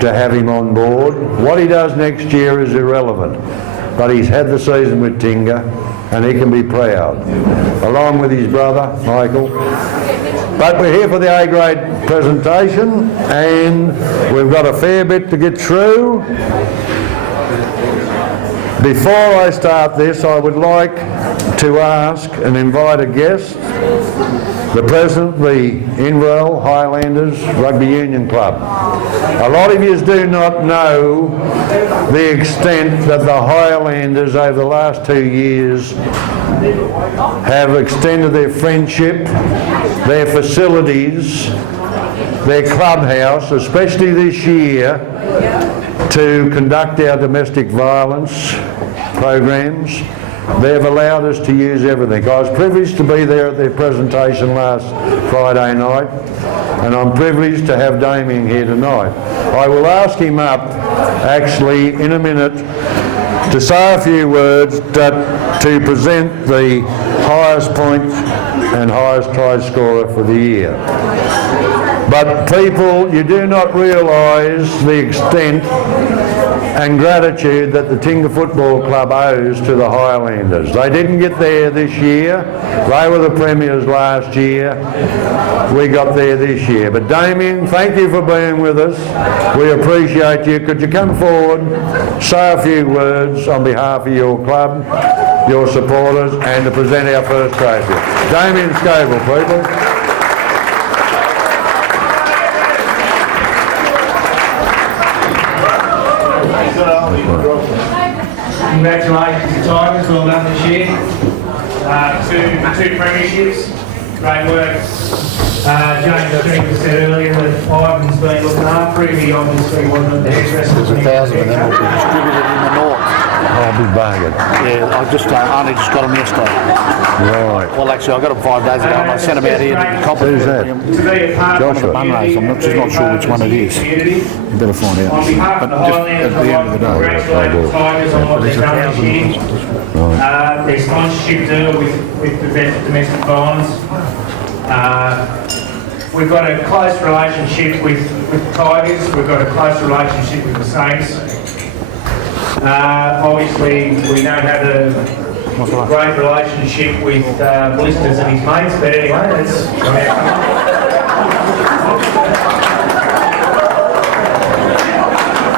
to have him on board. What he does next year is irrelevant, but he's had the season with Tingha, and he can be proud, along with his brother, Michael. But we're here for the A-grade presentation, and we've got a fair bit to get through. Before I start this, I would like to ask and invite a guest, the President of the Inverell Highlanders Rugby Union Club. A lot of you do not know the extent that the Highlanders over the last 2 years have extended their friendship, their facilities, their clubhouse, especially this year, to conduct our domestic violence programs. They've allowed us to use everything. I was privileged to be there at their presentation last Friday night, and I'm privileged to have Damien here tonight. I will ask him up, actually, in a minute, to say a few words to present the highest point and highest try scorer for the year. But people, you do not realise the extent and gratitude that the Tingha Football Club owes to the Highlanders. They didn't get there this year. They were the premiers last year. We got there this year. But Damien, thank you for being with us. We appreciate you. Could you come forward, say a few words on behalf of your club, your supporters, and to present our first trophy. Damien Scoville, people. congratulations to Tigers, well done this year. Two premierships, great work. James, I think you said earlier that Ivan's been looking after him, he obviously wasn't the hairdresser. There's 1,000 of them will be distributed in the north. I'll be bargain. Yeah, I only just got them yesterday. Right. Well, actually, I got them 5 days ago and I sent them out here to the competition. Who's that? To be a part of the Joshua. community, I'm just not sure which one it is. You better find out. On behalf of the Highlanders, I'd like to congratulate the Tigers on what they've done this year. Their sponsorship deal with the domestic violence. We've got a close relationship with the Tigers, we've got a close relationship with the Saints. Obviously, we don't have a great relationship with Blisters and his mates, but anyway, that's...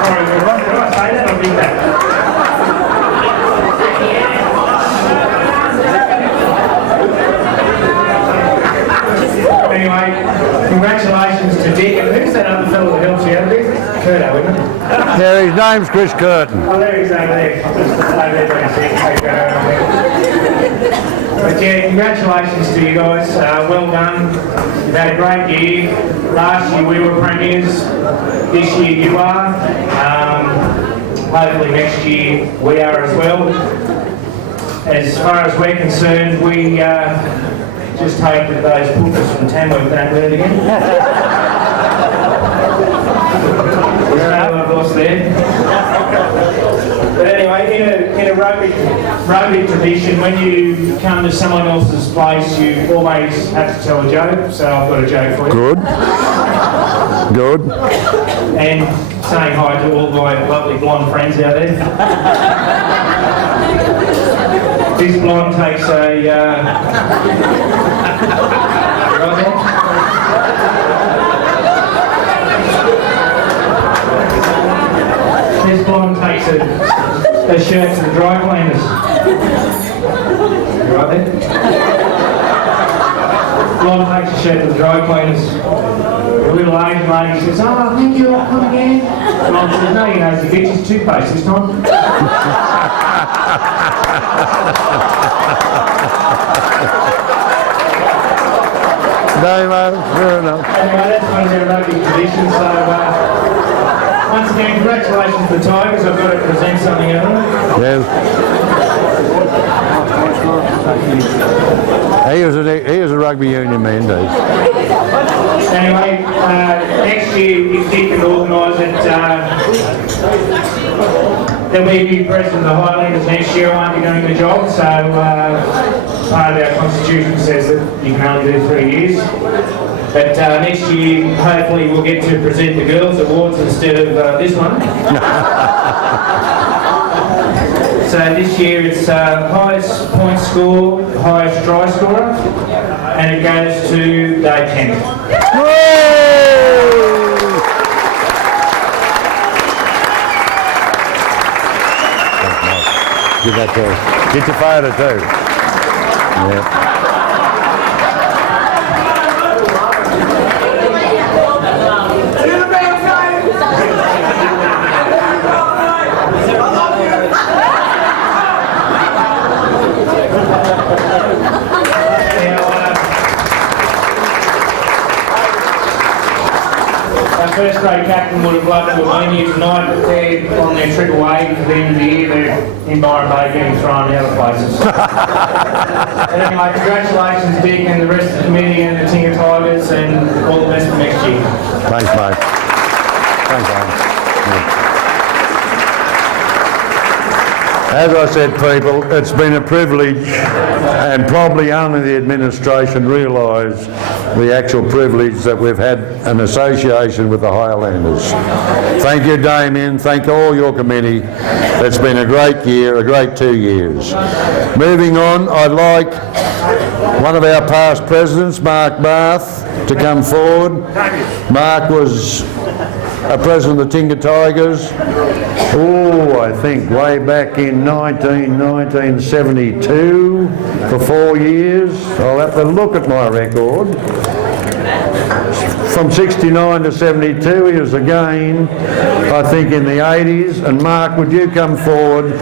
Sorry, did I say that or did that? Anyway, congratulations to Dick. And who's that other fellow that helps you out a bit? Curto, isn't it? Yeah, his name's Chris Curtin. Oh, there he is over there. But yeah, congratulations to you guys. Well done. You've had a great year. Last year we were premiers. This year you are. Hopefully next year we are as well. As far as we're concerned, we just hope that those puppets from Tamworth don't win it again. I've lost there. But anyway, in a rugby tradition, when you come to someone else's place, you always have to tell a joke. So I've got a joke for you. Good. Good. And saying hi to all my lovely blonde friends out there. This blonde takes a... right there. This blonde takes a shirt to the dry cleaners. Right there. Blonde takes a shirt to the dry cleaners. The little Asian lady says, "Oh, thank you, I'll come again." Blonde says, "No, you know, the bitch's toothpaste this time." No, fair enough. Anyway, that's one of their rugby traditions, so once again, congratulations to the Tigers. I've got to present something of them. Yeah. He was a rugby union man, Dave. Anyway, next year, if Dick can organise it, there'll be a new president of the Highlanders next year. I won't be doing the job, so part of our constitution says that you can only do 3 years. But next year, hopefully, we'll get to present the girls' awards instead of this one. So this year it's highest point score, highest try scorer, and it goes to Dave Kent. Give that to us. Get your photo too. Yeah. First grade captain would have loved to have been here tonight, but they're on their trip away for the end of the year. They're in Byron Bay getting thrown other places. But anyway, congratulations, Dick, and the rest of the committee and the Tingha Tigers, and all the best for next year. Thanks, mate. Thanks, mate. Yeah. As I said, people, it's been a privilege, and probably only the administration realise the actual privilege that we've had an association with the Highlanders. Thank you, Damien. Thank all your committee. It's been a great year, a great 2 years. Moving on, I'd like one of our past presidents, Mark Bath, to come forward. Mark was a president of the Tingha Tigers. I think way back in 1972 for 4 years. I'll have to look at my record. from 69 to 72. He was again, I think, in the 80s. And Mark, would you come forward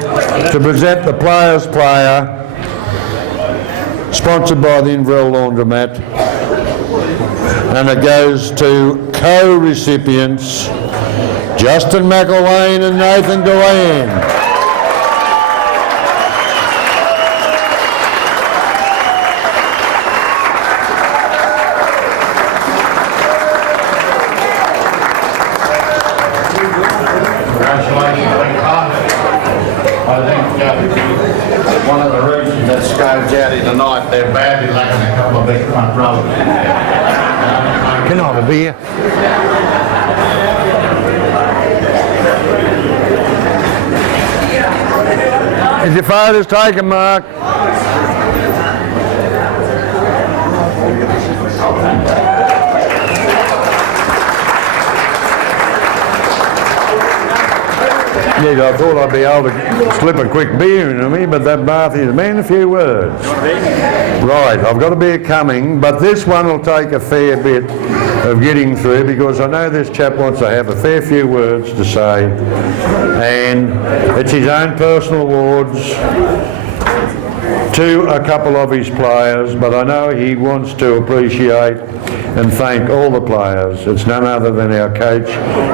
to present the Players' Player, sponsored by the Inverell Laundromat. And it goes to co-recipients Justin McElwain and Nathan Dewan. One of the reasons that Sco's out here tonight, they're badly lacking a couple of big front rows. Can I have a beer? Is your father's taken, Mark? Yeah, I thought I'd be able to slip a quick beer into me, but that Barthy's man, a few words. Right, I've got a beer coming, but this one will take a fair bit of getting through because I know this chap wants to have a fair few words to say, and it's his own personal awards to a couple of his players, but I know he wants to appreciate and thank all the players. It's none other than our coach,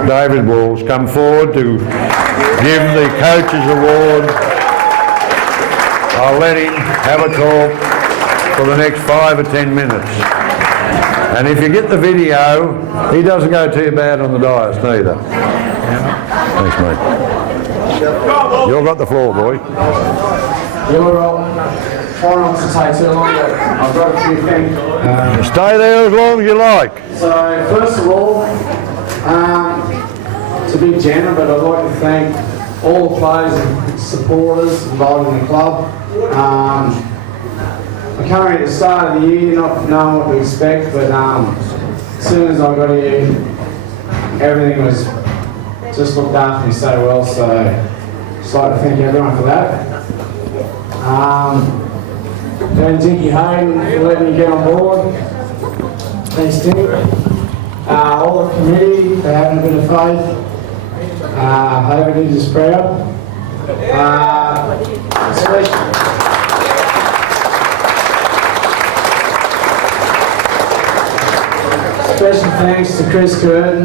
David Walsh. Come forward to give the Coach's Award. I'll let him have a talk for the next 5 or 10 minutes. And if you get the video, he doesn't go too bad on the dais neither. Thanks, mate. You've got the floor, boy. You're try not to take too long, but I've got a few things. Stay there as long as you like. So, first of all, it's a big general, but I'd like to thank all the players and supporters involved in the club. I came here at the start of the year not knowing what to expect, but as soon as I got here, everything was just looked after me so well, so I'd just like to thank everyone for that. Then Dickie Hayden for letting me get on board. Thanks, Dick. All the committee for having a bit of faith. Hope it is proud. Special thanks to Chris Curtin.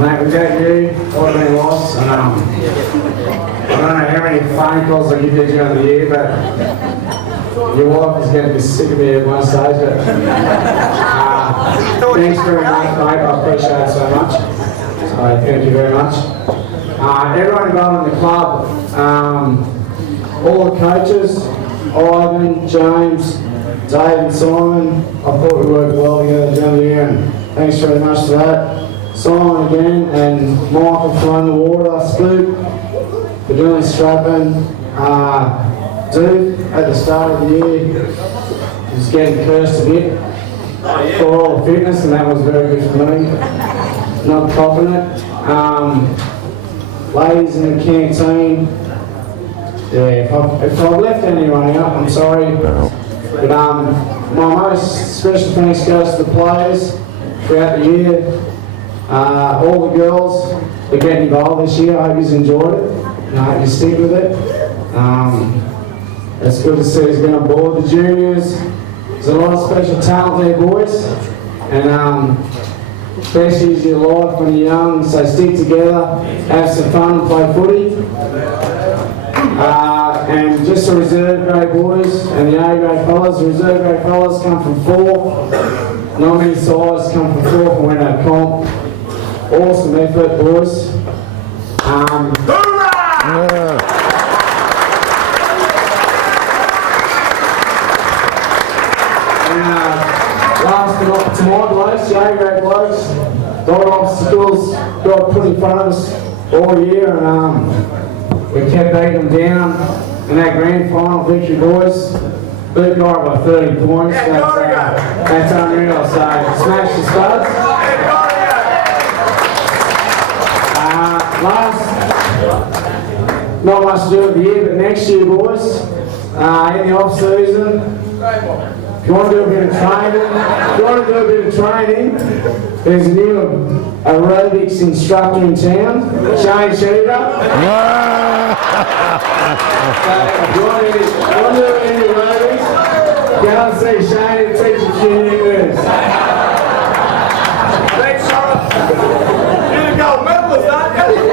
Mate, without you, I would have been lost. I don't know how many phone calls I give you during the year, but your wife is going to be sick of me at one stage. But, thanks very much, mate. I appreciate it so much. So thank you very much. Everyone involved in the club, all the coaches, Ivan, James, Dave and Simon, I thought we worked well together during the year, and thanks very much for that. Simon again, and Michael for running the water, Spook for doing strapping, Duke at the start of the year was getting cursed a bit for all the fitness, and that was very good for me. Not copping it. Ladies in the canteen, yeah, if I've left anyone out, I'm sorry. But my most special thanks goes to the players throughout the year. All the girls that get involved this year, I hope you've enjoyed it. And I hope you stick with it. It's good to see us get on board. The juniors, there's a lot of special talent there, boys. And best years of your life when you're young, so stick together, have some fun and play footy. And just the reserve grade boys and the A grade fellas. The reserve grade fellas come from 4. Not many sides come from 4 from when they comp. Awesome effort, boys. Last but not to my blokes, the A-grade blokes, got obstacles, got put in front of us all year, and we kept beating them down in that grand final victory, boys. Beat Gora by 30 points. That's unreal. So smash the studs. Not much to do with the year, but next year, boys, in the off season, If you want to do a bit of training, there's a new aerobics instructor in town, Shane Sheeter. If you want to do any aerobics, go and see Shane and teach a few new moves. Thanks, Sarah. You're the gold medalist, aren't you?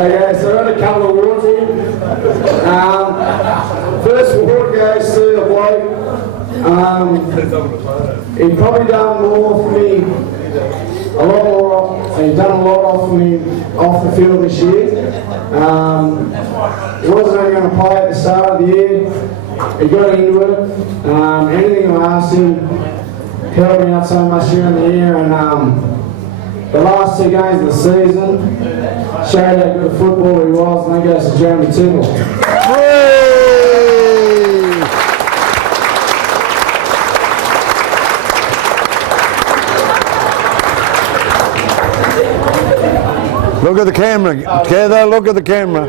Okay, so I've got a couple of awards here. First award goes to a bloke. He probably done more for me, a lot more. He's done a lot off me off the field this year. He wasn't only going to play at the start of the year. He got into it. Anything I asked him helped me out so much during the year, and the last 2 games of the season showed how good a footballer he was, and that goes to Jeremy Tibble. Look at the camera, Heather, look at the camera.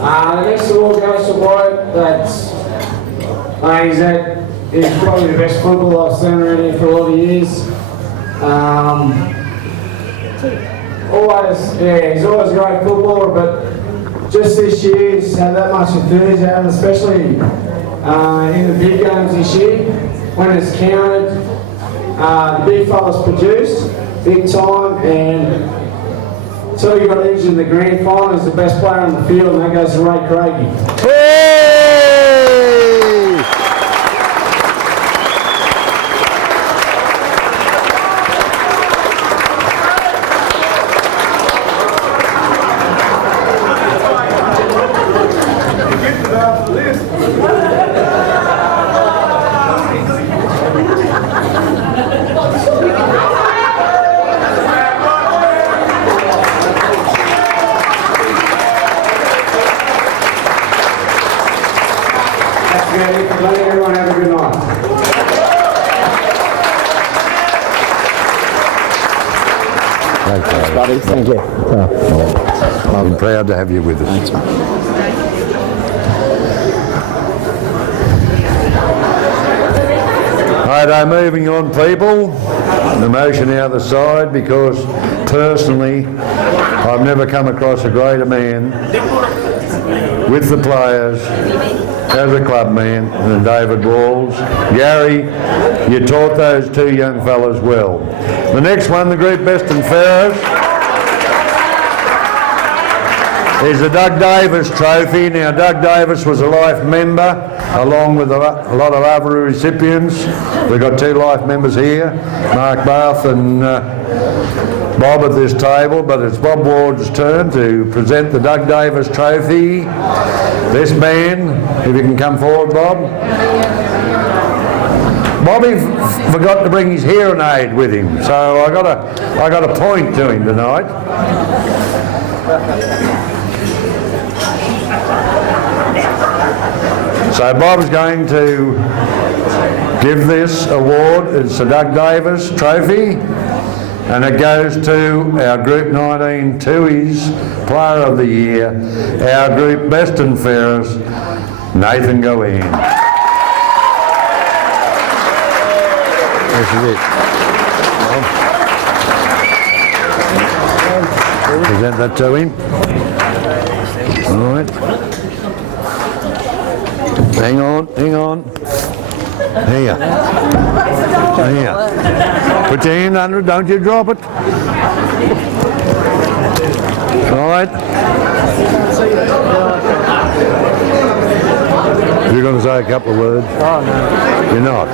The next award goes to a bloke that's he's probably the best footballer I've seen around here for a lot of years. He's always a great footballer, but just this year he's had that much enthusiasm, especially in the big games this year, when it's counted. The big fella's produced, big time, and until he got injured in the grand final, he's the best player on the field, and that goes to Ray Craigie. Let everyone have a good night. Thanks, buddy. Thank you. I'm proud to have you with us. Thanks, mate. Righto, moving on, people. The motion out the side, because personally, I've never come across a greater man with the players as a club man than David Walls. Gary, you taught those 2 young fellas well. The next one, the group best and fairest, is the Doug Davis Trophy. Now, Doug Davis was a life member, along with a lot of other recipients. We've got 2 life members here, Mark Bath and Bob at this table, but it's Bob Ward's turn to present the Doug Davis Trophy. This man, if you can come forward, Bob. Bobby forgot to bring his hearing aid with him, so I got a point to him tonight. So Bob's going to give this award. It's the Doug Davis Trophy, and it goes to our Group 19 Tuies Player of the Year, our Group Best and Fairest, Nathan Gowan. This is it. Present that to him. All right. Hang on. Here. Put your hand under it, don't you drop it. All right. You're going to say a couple of words? Oh, no. You're not? I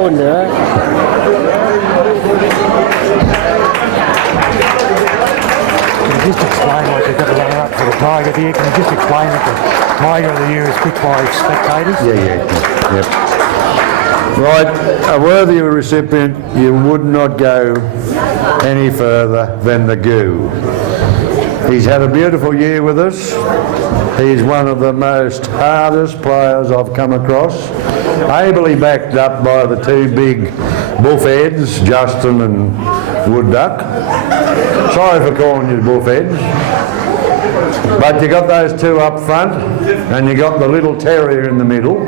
wouldn't do that. Can you just explain why you've got to run up for the Tiger of the Year? Can you just explain that the Tiger of the Year is picked by spectators? Yeah. Yep. Right, a worthy recipient, you would not go any further than the Goo. He's had a beautiful year with us. He's one of the most hardest players I've come across, ably backed up by the 2 big bullheads, Justin and Wood Duck. Sorry for calling you bullheads. But you got those two up front, and you got the little terrier in the middle.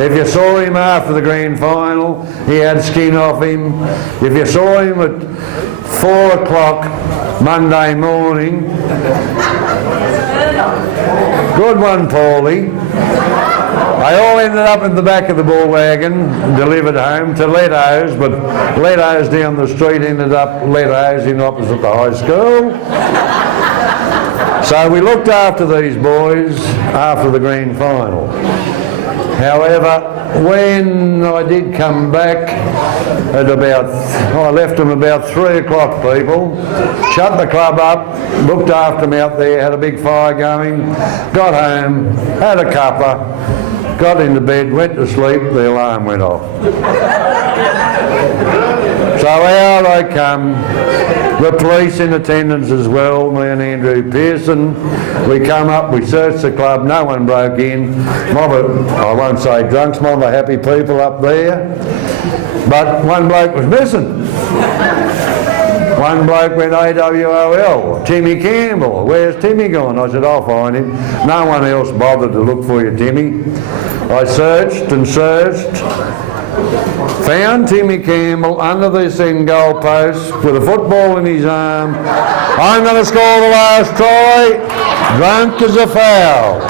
If you saw him after the grand final, he had skin off him. If you saw him at 4 o'clock Monday morning, good one, Paulie. They all ended up in the back of the bull wagon, delivered home to Leto's, but Leto's down the street ended up Leto's in opposite the high school. So we looked after these boys after the grand final. However, when I did come back at I left them about 3 o'clock, people, shut the club up, looked after them out there, had a big fire going, got home, had a cuppa, got into bed, went to sleep, the alarm went off. So out I come, the police in attendance as well, me and Andrew Pearson. We come up, we searched the club, no one broke in. Mob of, I won't say drunks, mob of happy people up there. But one bloke was missing. One bloke went AWOL, Timmy Campbell. Where's Timmy gone? I said, I'll find him. No one else bothered to look for you, Timmy. I searched and searched, found Timmy Campbell under this end goal post with a football in his arm. I'm going to score the last try. Drunk as a foul.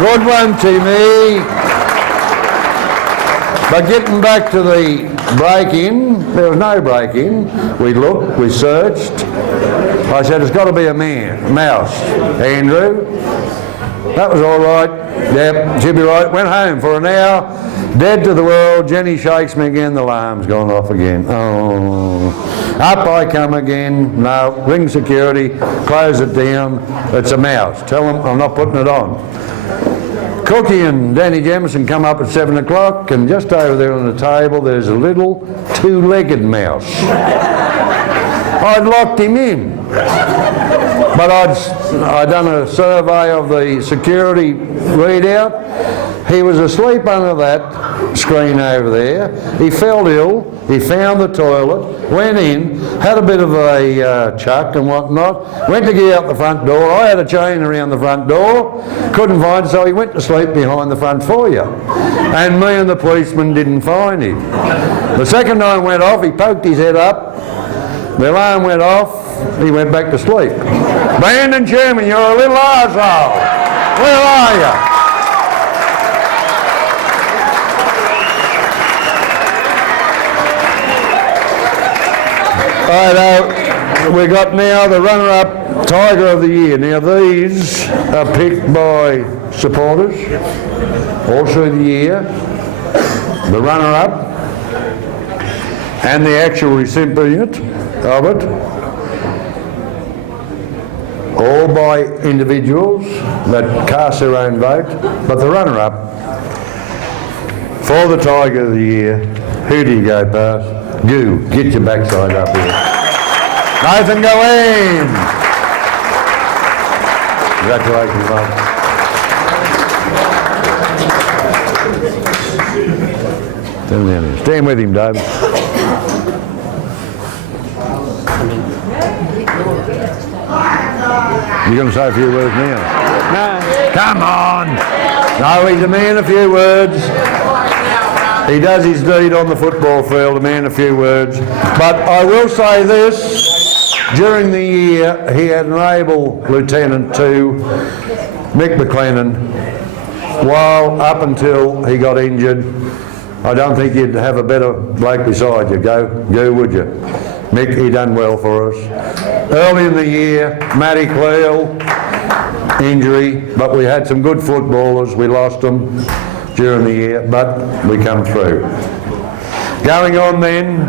Good one, Timmy. But getting back to the break-in, there was no break-in. We looked, we searched. I said, it's got to be a mouse. Andrew, that was all right. Yep, she'll be right. Went home for an hour, dead to the world. Jenny shakes me again, the alarm's gone off again. Oh, up I come again. No, ring security, close it down. It's a mouse. Tell them I'm not putting it on. Cookie and Danny Jamison come up at 7 o'clock, and just over there on the table there's a little two-legged mouse. I'd locked him in, but I'd done a survey of the security readout. He was asleep under that screen over there. He felt ill, he found the toilet, went in, had a bit of a chuck and whatnot, went to get out the front door. I had a chain around the front door, couldn't find it, so he went to sleep behind the front foyer. And me and the policeman didn't find him. The second time went off, he poked his head up, the alarm went off, he went back to sleep. Brandon Chairman, you're a little arsehole. Where are you? We got now the runner-up Tiger of the Year. Now these are picked by supporters all through the year. The runner-up and the actual recipient of it, all by individuals that cast their own vote. But the runner-up for the Tiger of the Year, who do you go past? You, get your backside up here. Nathan, go in. Congratulations, mate. Stand down here. Stand with him, David. You going to say a few words now? No. Come on. No, he's a man of few words. He does his deed on the football field, a man of few words. But I will say this, during the year he had an able lieutenant to Mick McLennan, while up until he got injured. I don't think you'd have a better bloke beside you, go would you? Mick, he done well for us. Early in the year, Matty Cleal, injury, but we had some good footballers, we lost them during the year, but we come through. Going on then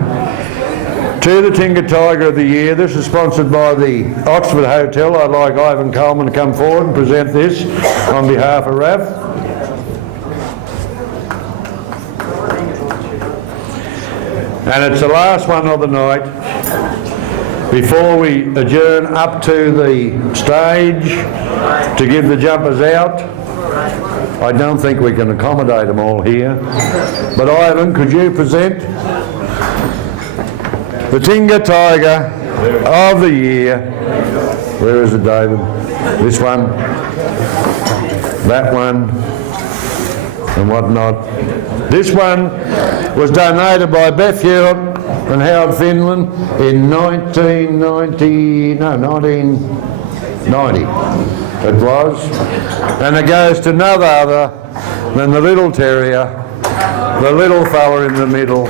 to the Tingha Tiger of the Year. This is sponsored by the Oxford Hotel. I'd like Ivan Coleman to come forward and present this on behalf of RAF. And it's the last one of the night before we adjourn up to the stage to give the jumpers out. I don't think we can accommodate them all here. But Ivan, could you present the Tingha Tiger of the Year Where is it, David? This one, that one, and whatnot. This one was donated by Beth Hewitt and Howard Finland in 1990 it was, and it goes to none other than the little terrier, the little fella in the middle,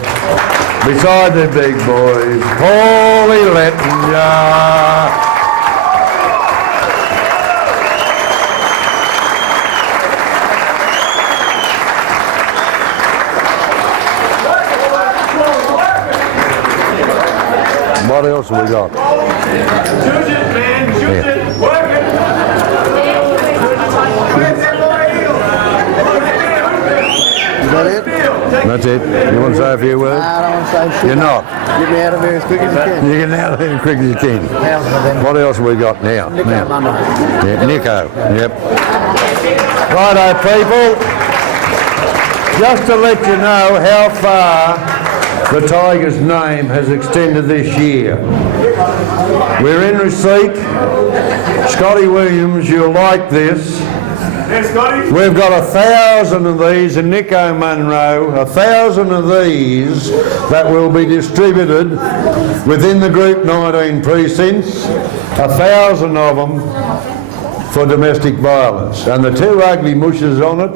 beside the big boys, Paulie Lettinger. What else have we got? Is that it? That's it. You want to say a few words? Nah, I don't want to say shit. You're not? Get me out of here as quick as you can. You get out of there as quick as you can. What else have we got now? Nico Monday. Yeah, Nico. Yep. Righto, people. Just to let you know how far the Tigers' name has extended this year. We're in receipt. Scotty Williams, you'll like this. Yes, Scotty. We've got 1,000 of these in Nico Munro, 1,000 of these that will be distributed within the Group 19 precincts, 1,000 of them for domestic violence. And the two ugly mushes on it,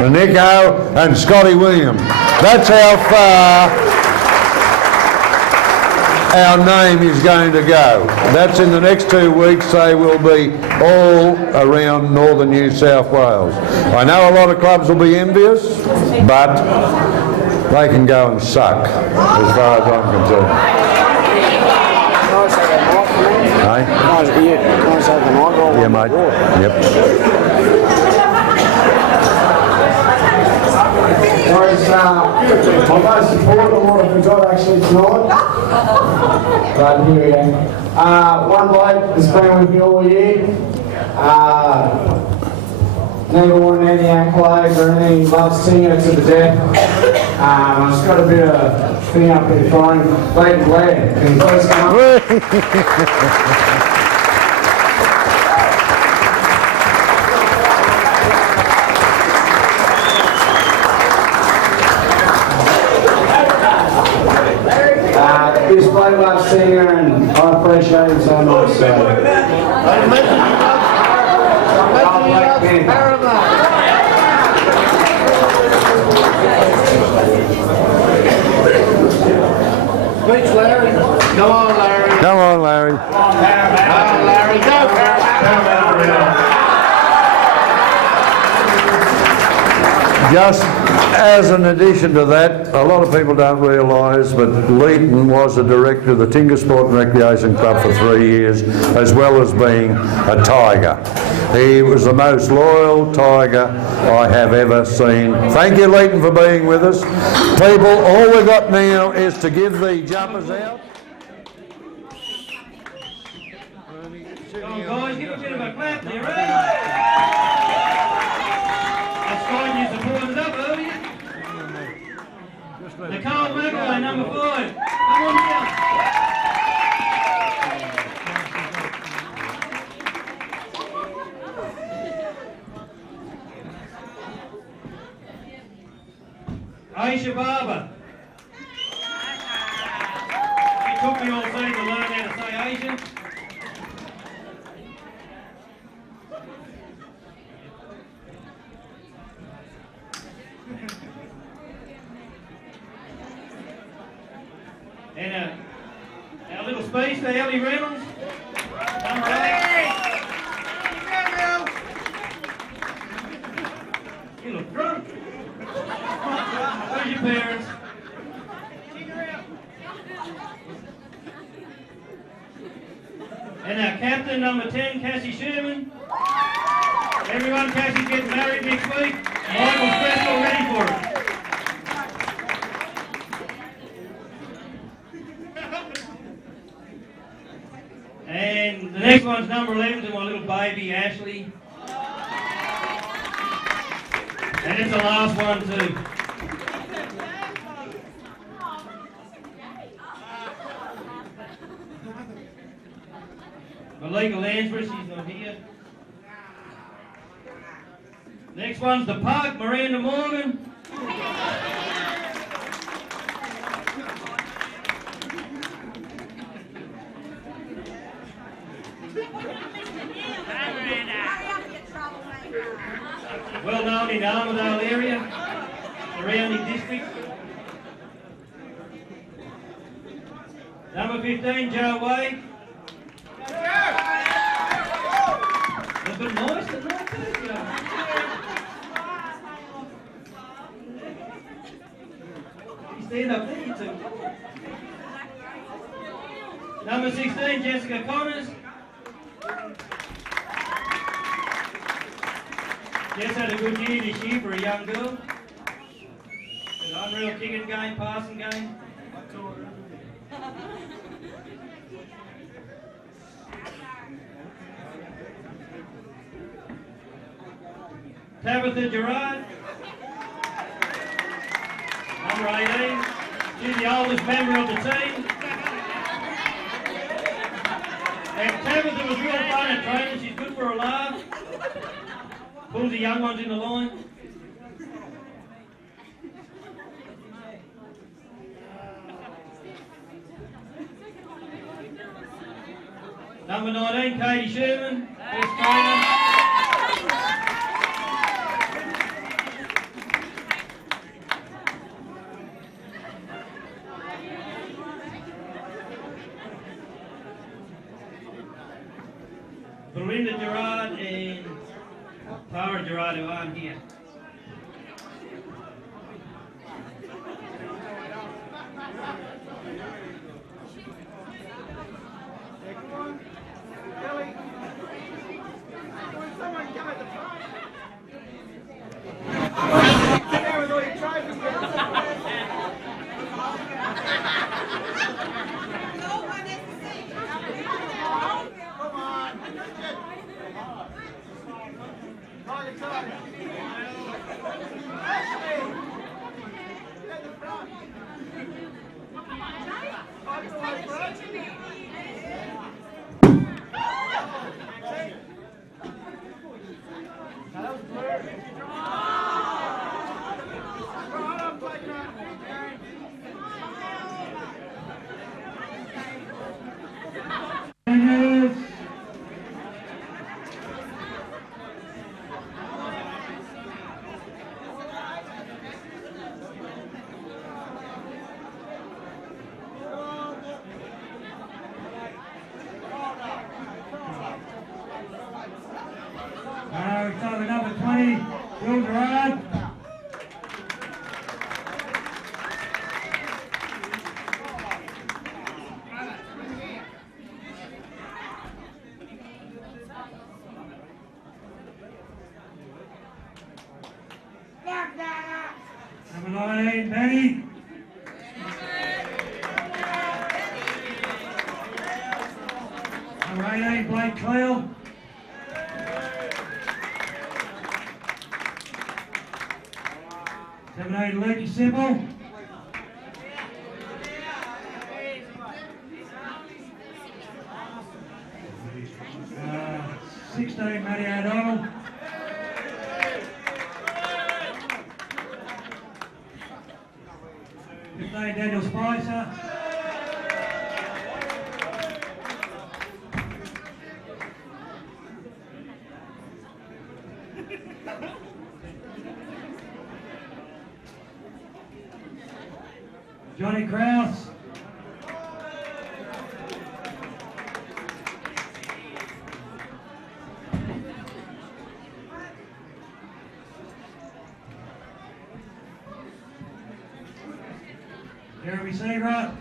the Nico and Scotty Williams. That's how far our name is going to go. That's in the next 2 weeks. They will be all around northern New South Wales. I know a lot of clubs will be envious, but they can go and suck, as far as I'm concerned. Hey? Yeah, mate. Yep. Whereas my most important one I forgot actually tonight. But here we go. One bloke has been with me all year. Never won any accolades or anything. He loves Tingha to the death. I've just got a bit of thing up in front of him. Leighton Blair. Can you please come up? This bloke loves Tingha and I appreciate him so much. So. Reach, Larry. Come on, Larry. Come on, Larry. Come on, Larry. Go, Just as an addition to that, a lot of people don't realise, but Leighton was the director of the Tingha Sport and Recreation Club for 3 years, as well as being a Tiger. He was the most loyal Tiger I have ever seen. Thank you, Leighton, for being with us. People, all we've got now is to give the jumpers out. Come on, guys, give a bit of a clap there, right? That's fine, you supported up earlier. Nicole McElroy, number 5. Come on down. Aisha Barber. It took me all season to learn how to say Asian. And our little speedster, Ellie Reynolds. Number 8. You look drunk. Where's your parents? And our captain, number 10, Cassie Sherman. Everyone, Cassie's getting married next week. Michael's dressed already for it. And the next one's number 11 to my little baby, Ashley. And it's the last one too. Malika Lansbury, she's not here. Next one's the Park, Miranda Morgan. Well known in the Armidale area, surrounding district. Number 15, Joe Wade. Looking nice tonight, too, Joe. You stand up there, you two. Number 16, Jessica Connors. Jess had a good year this year for a young girl. An unreal kicking game, passing game. Tabitha Gerard, number 18. She's the oldest member of the team. And Tabitha was real fun at training. She's good for a laugh. Pulls the young ones in the line. Number 19, Katie Sherman, best trainer. Belinda Gerard and Tara Gerard, who aren't here. We start with number 20, Will Gerard. Number 19, Benny. Number 18, Blake Clell. Number 8, Lucky Simple. Uh, 16, Matty O'Donnell. 15, Daniel Spicer. Johnny Krause. Jeremy Seagrove.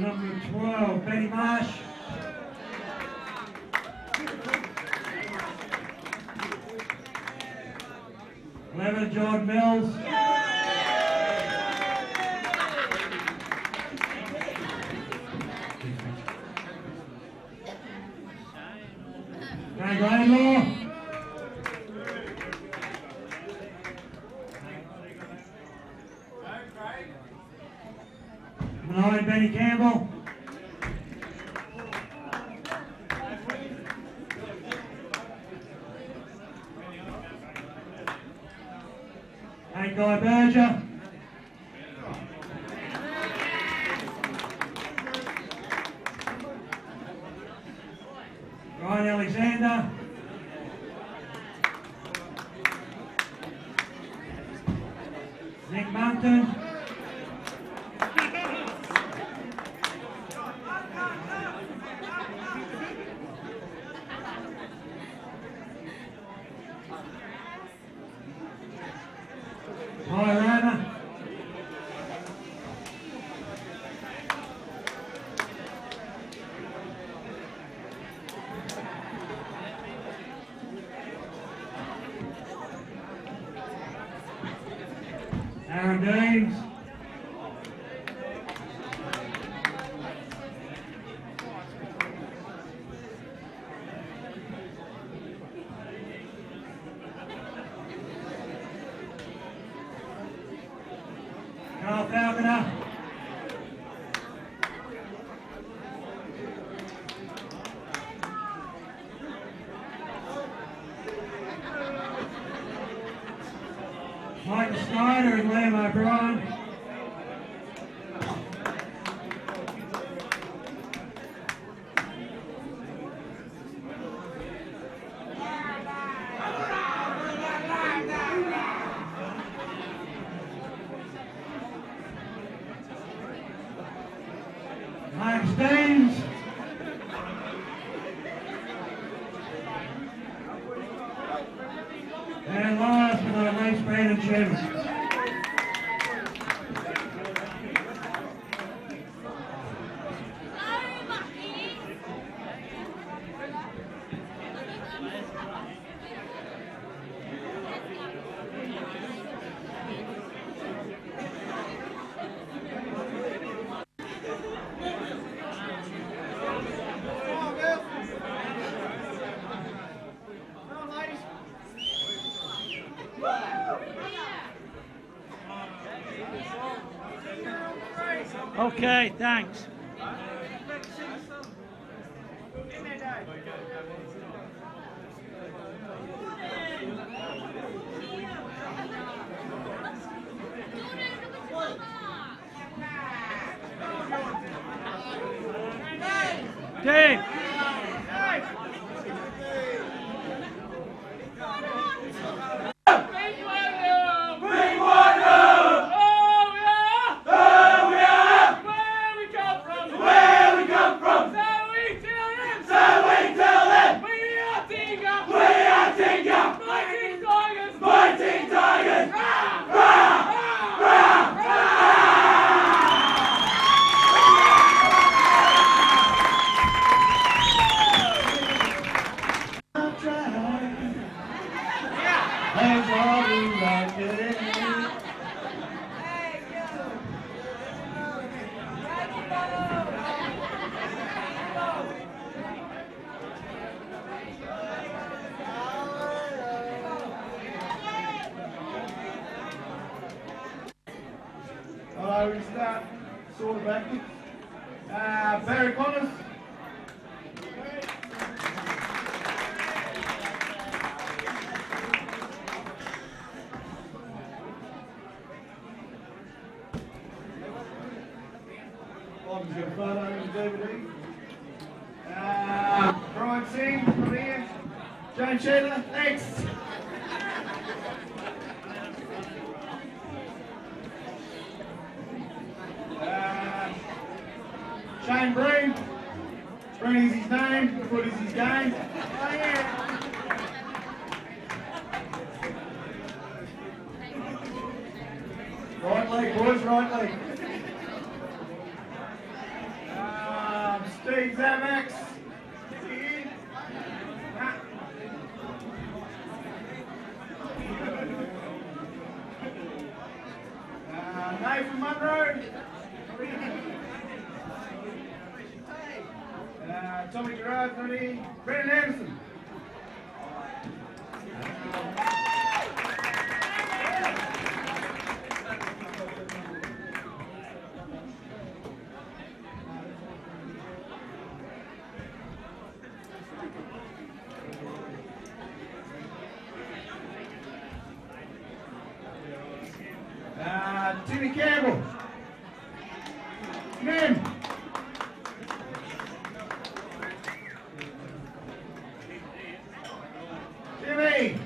Number 12, Benny Marsh. John Mills. Greg Laidlaw. Number 9, Benny Campbell. Hey, Guy Berger. Ryan Alexander. Nick Mountain. Hi, Rana. Aaron Deans. Carl Falconer. Michael Snyder and Liam O'Brien. Mike Steens. And last but not least, Brandon Sherman. Okay, thanks. Dave. We start sort of backwards. Barry Connors. Bob's got a photo in the DVD. Brian Singh from here. Jane Sheila, next. Shane Breen. Breen is his name, Foot is his game. Oh, yeah. Right leg, boys, right leg. Steve Zamax. Nathan Munro. Tommy Gerard, ready. Brendan Anderson. Timmy Campbell. Nim. Timmy.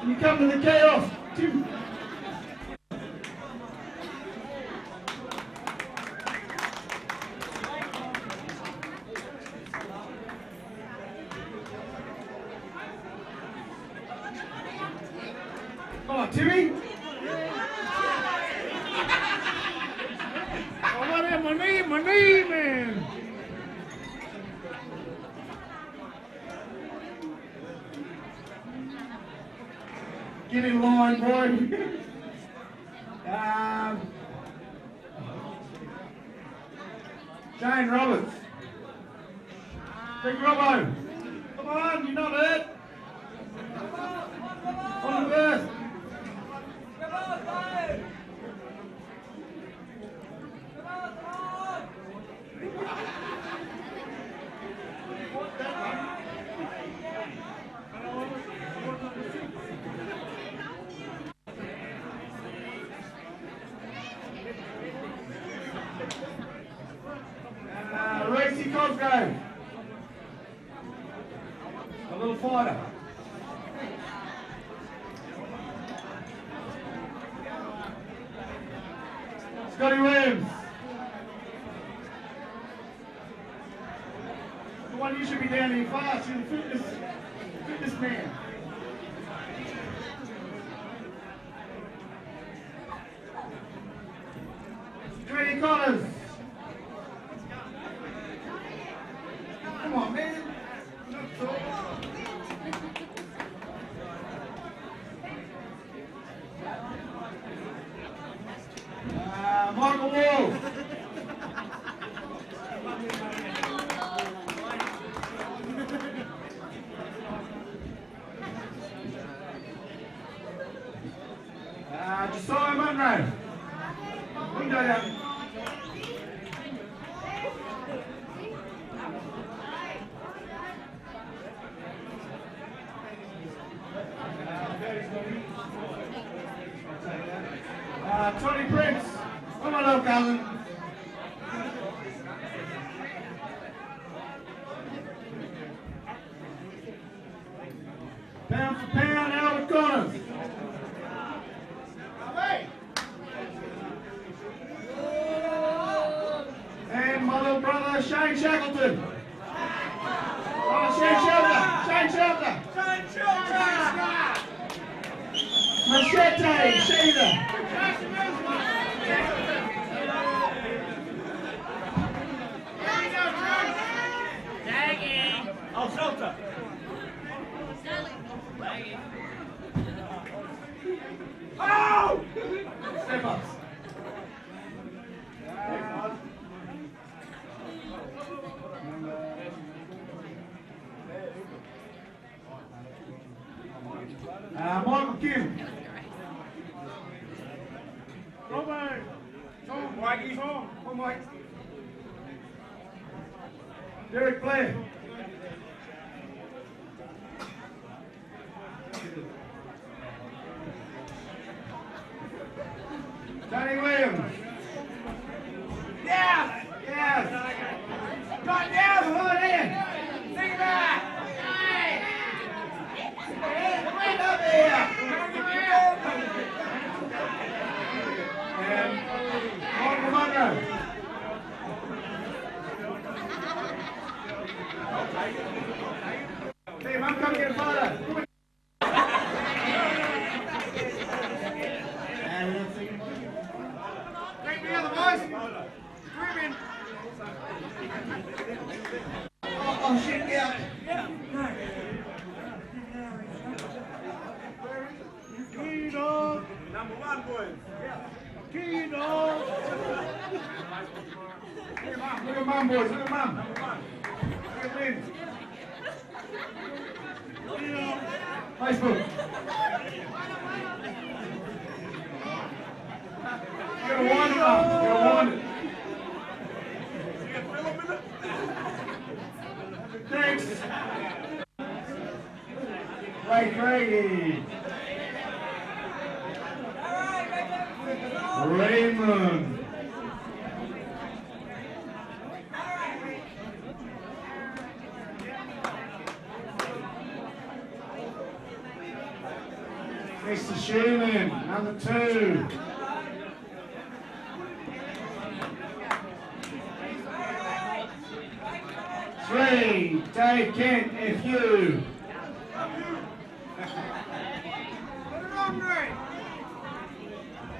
Can you come to the chaos? Tim. Come on, Timmy. Oh, what is my knee, man. Get in line, boy. Jane Roberts. Big Robbo. Come on, you're not hurt. On the burst. Racy Cosgrove. A little fighter. Scotty Williams. The one you should be down here fast, you're the fitness man. Grady Connors. Come on, man. Michael Wall. Josiah Munro. Window down. Tony Prince. Come on up, Alan. Pound for pound, Albert Connors. And my little brother, Shane Shackleton. Oh, Shane Shelter. Shane Shelter. Shane Shelter. Machete, Sheila. Oh, Shelter. Oh! Step ups. Michael Kim. Robert. Tom, Mikey. Tom. Come, Mike. Derek Blair. Johnny Williams. Yes! Yes! Got down, hold it in! Think back! Right up here! And Michael Munro. Hey, Mum, come get a photo. Take me other boys. Come in. Oh, shit, yeah. Key dog. Number one, boys. Key dog. Look at Mum. Look at Mum, boys. Look at Mum. Number one. Look at Lynn. Facebook. You gotta wind it up. You gotta wind it. Thanks. Ray Craigie. All right, Raymond. Mr. Schumann, number 2. Three, Dave Kent, FU.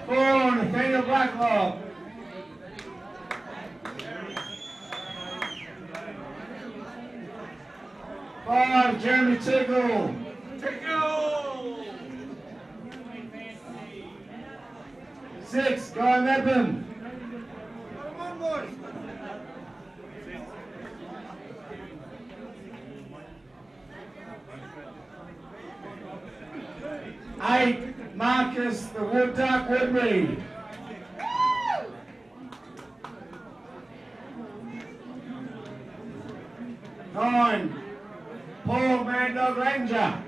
4, Nathaniel Blacklock. 5, Jeremy Tickle. 6, Guy Mepham. 8, Marcus the Wood Duck Woodbury. 9, Paul Mandog Ranger.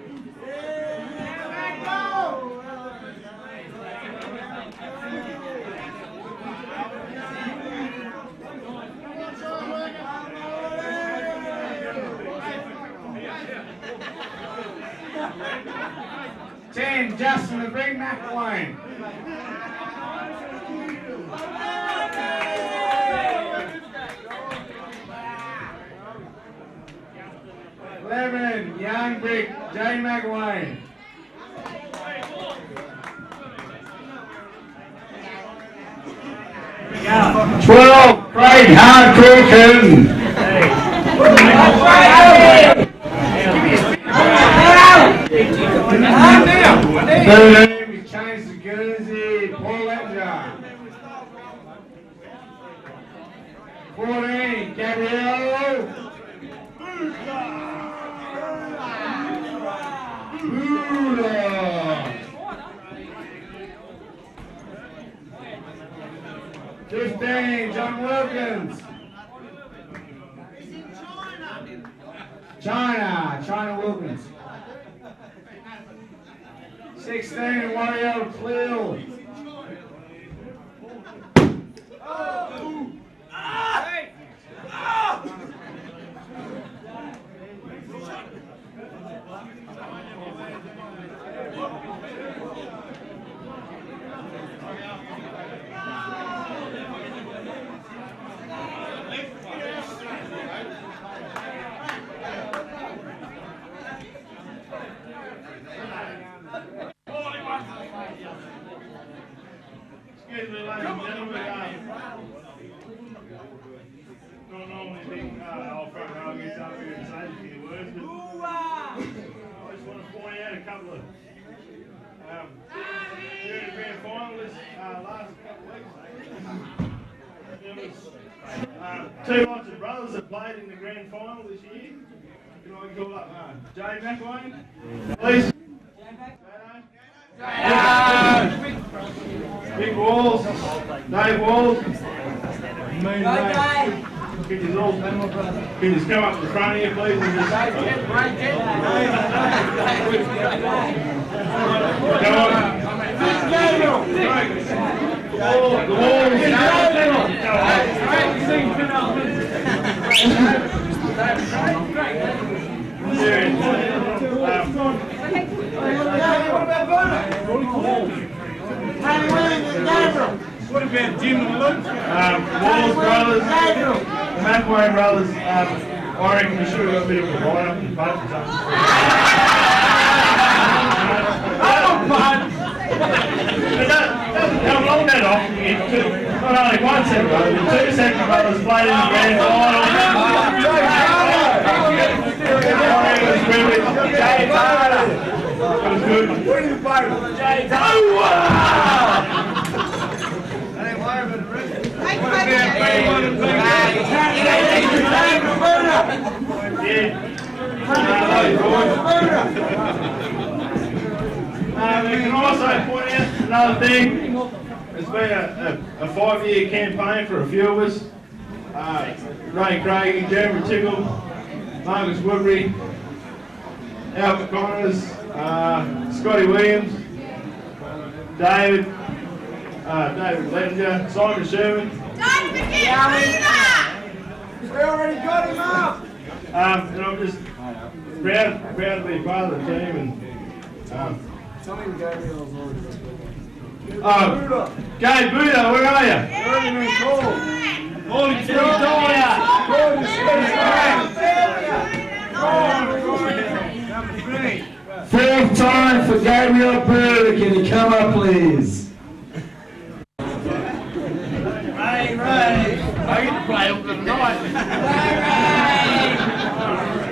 10, Justin the Big McElwain. 11, Young Brick, Jay McElwain. 12, Craig Hardcroken. 13, we changed to Guernsey, Paul Edgar. 14, Gabrielle. 15, John Wilkins. China Wilkins. 16, Wario Cleo. Excuse me, ladies and gentlemen. Don't normally think old front row gets up here and says a few words, but I just want to point out a couple of junior grand finalists last couple of weeks. There was 2 lots of brothers that played in the grand final this year. Can I call up Jay McElwain, please? Big Walls, Dave Walls, Mean Dave. Can you just come up to the front here, please? And just, come on. The What about Jim and Luke? Walls brothers, the McElwain brothers, I reckon we should have got a bit of a write-up in both of them. It doesn't come along that often to get not only one set of brothers, but 2 second brothers played in the grand final. It was good. What are you fighting? Jay we can also point out another thing. It's been a 5-year campaign for a few of us. Ray Craig, Jeremy Tickle, Marcus Woodbury, Albert Connors, Scotty Williams, David, David Ledger, Simon Sherman. Don't forget Peter! We already got him up. And I'm just proud to be part of the team. And Gabe Buddha, where are you? Morning, Fourth time for Gabriel Burr. Can you come up, please? Ray, I get to play all the night.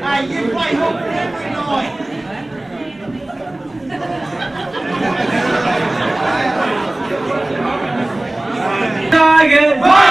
Hey, you play hooker every night. Tigers!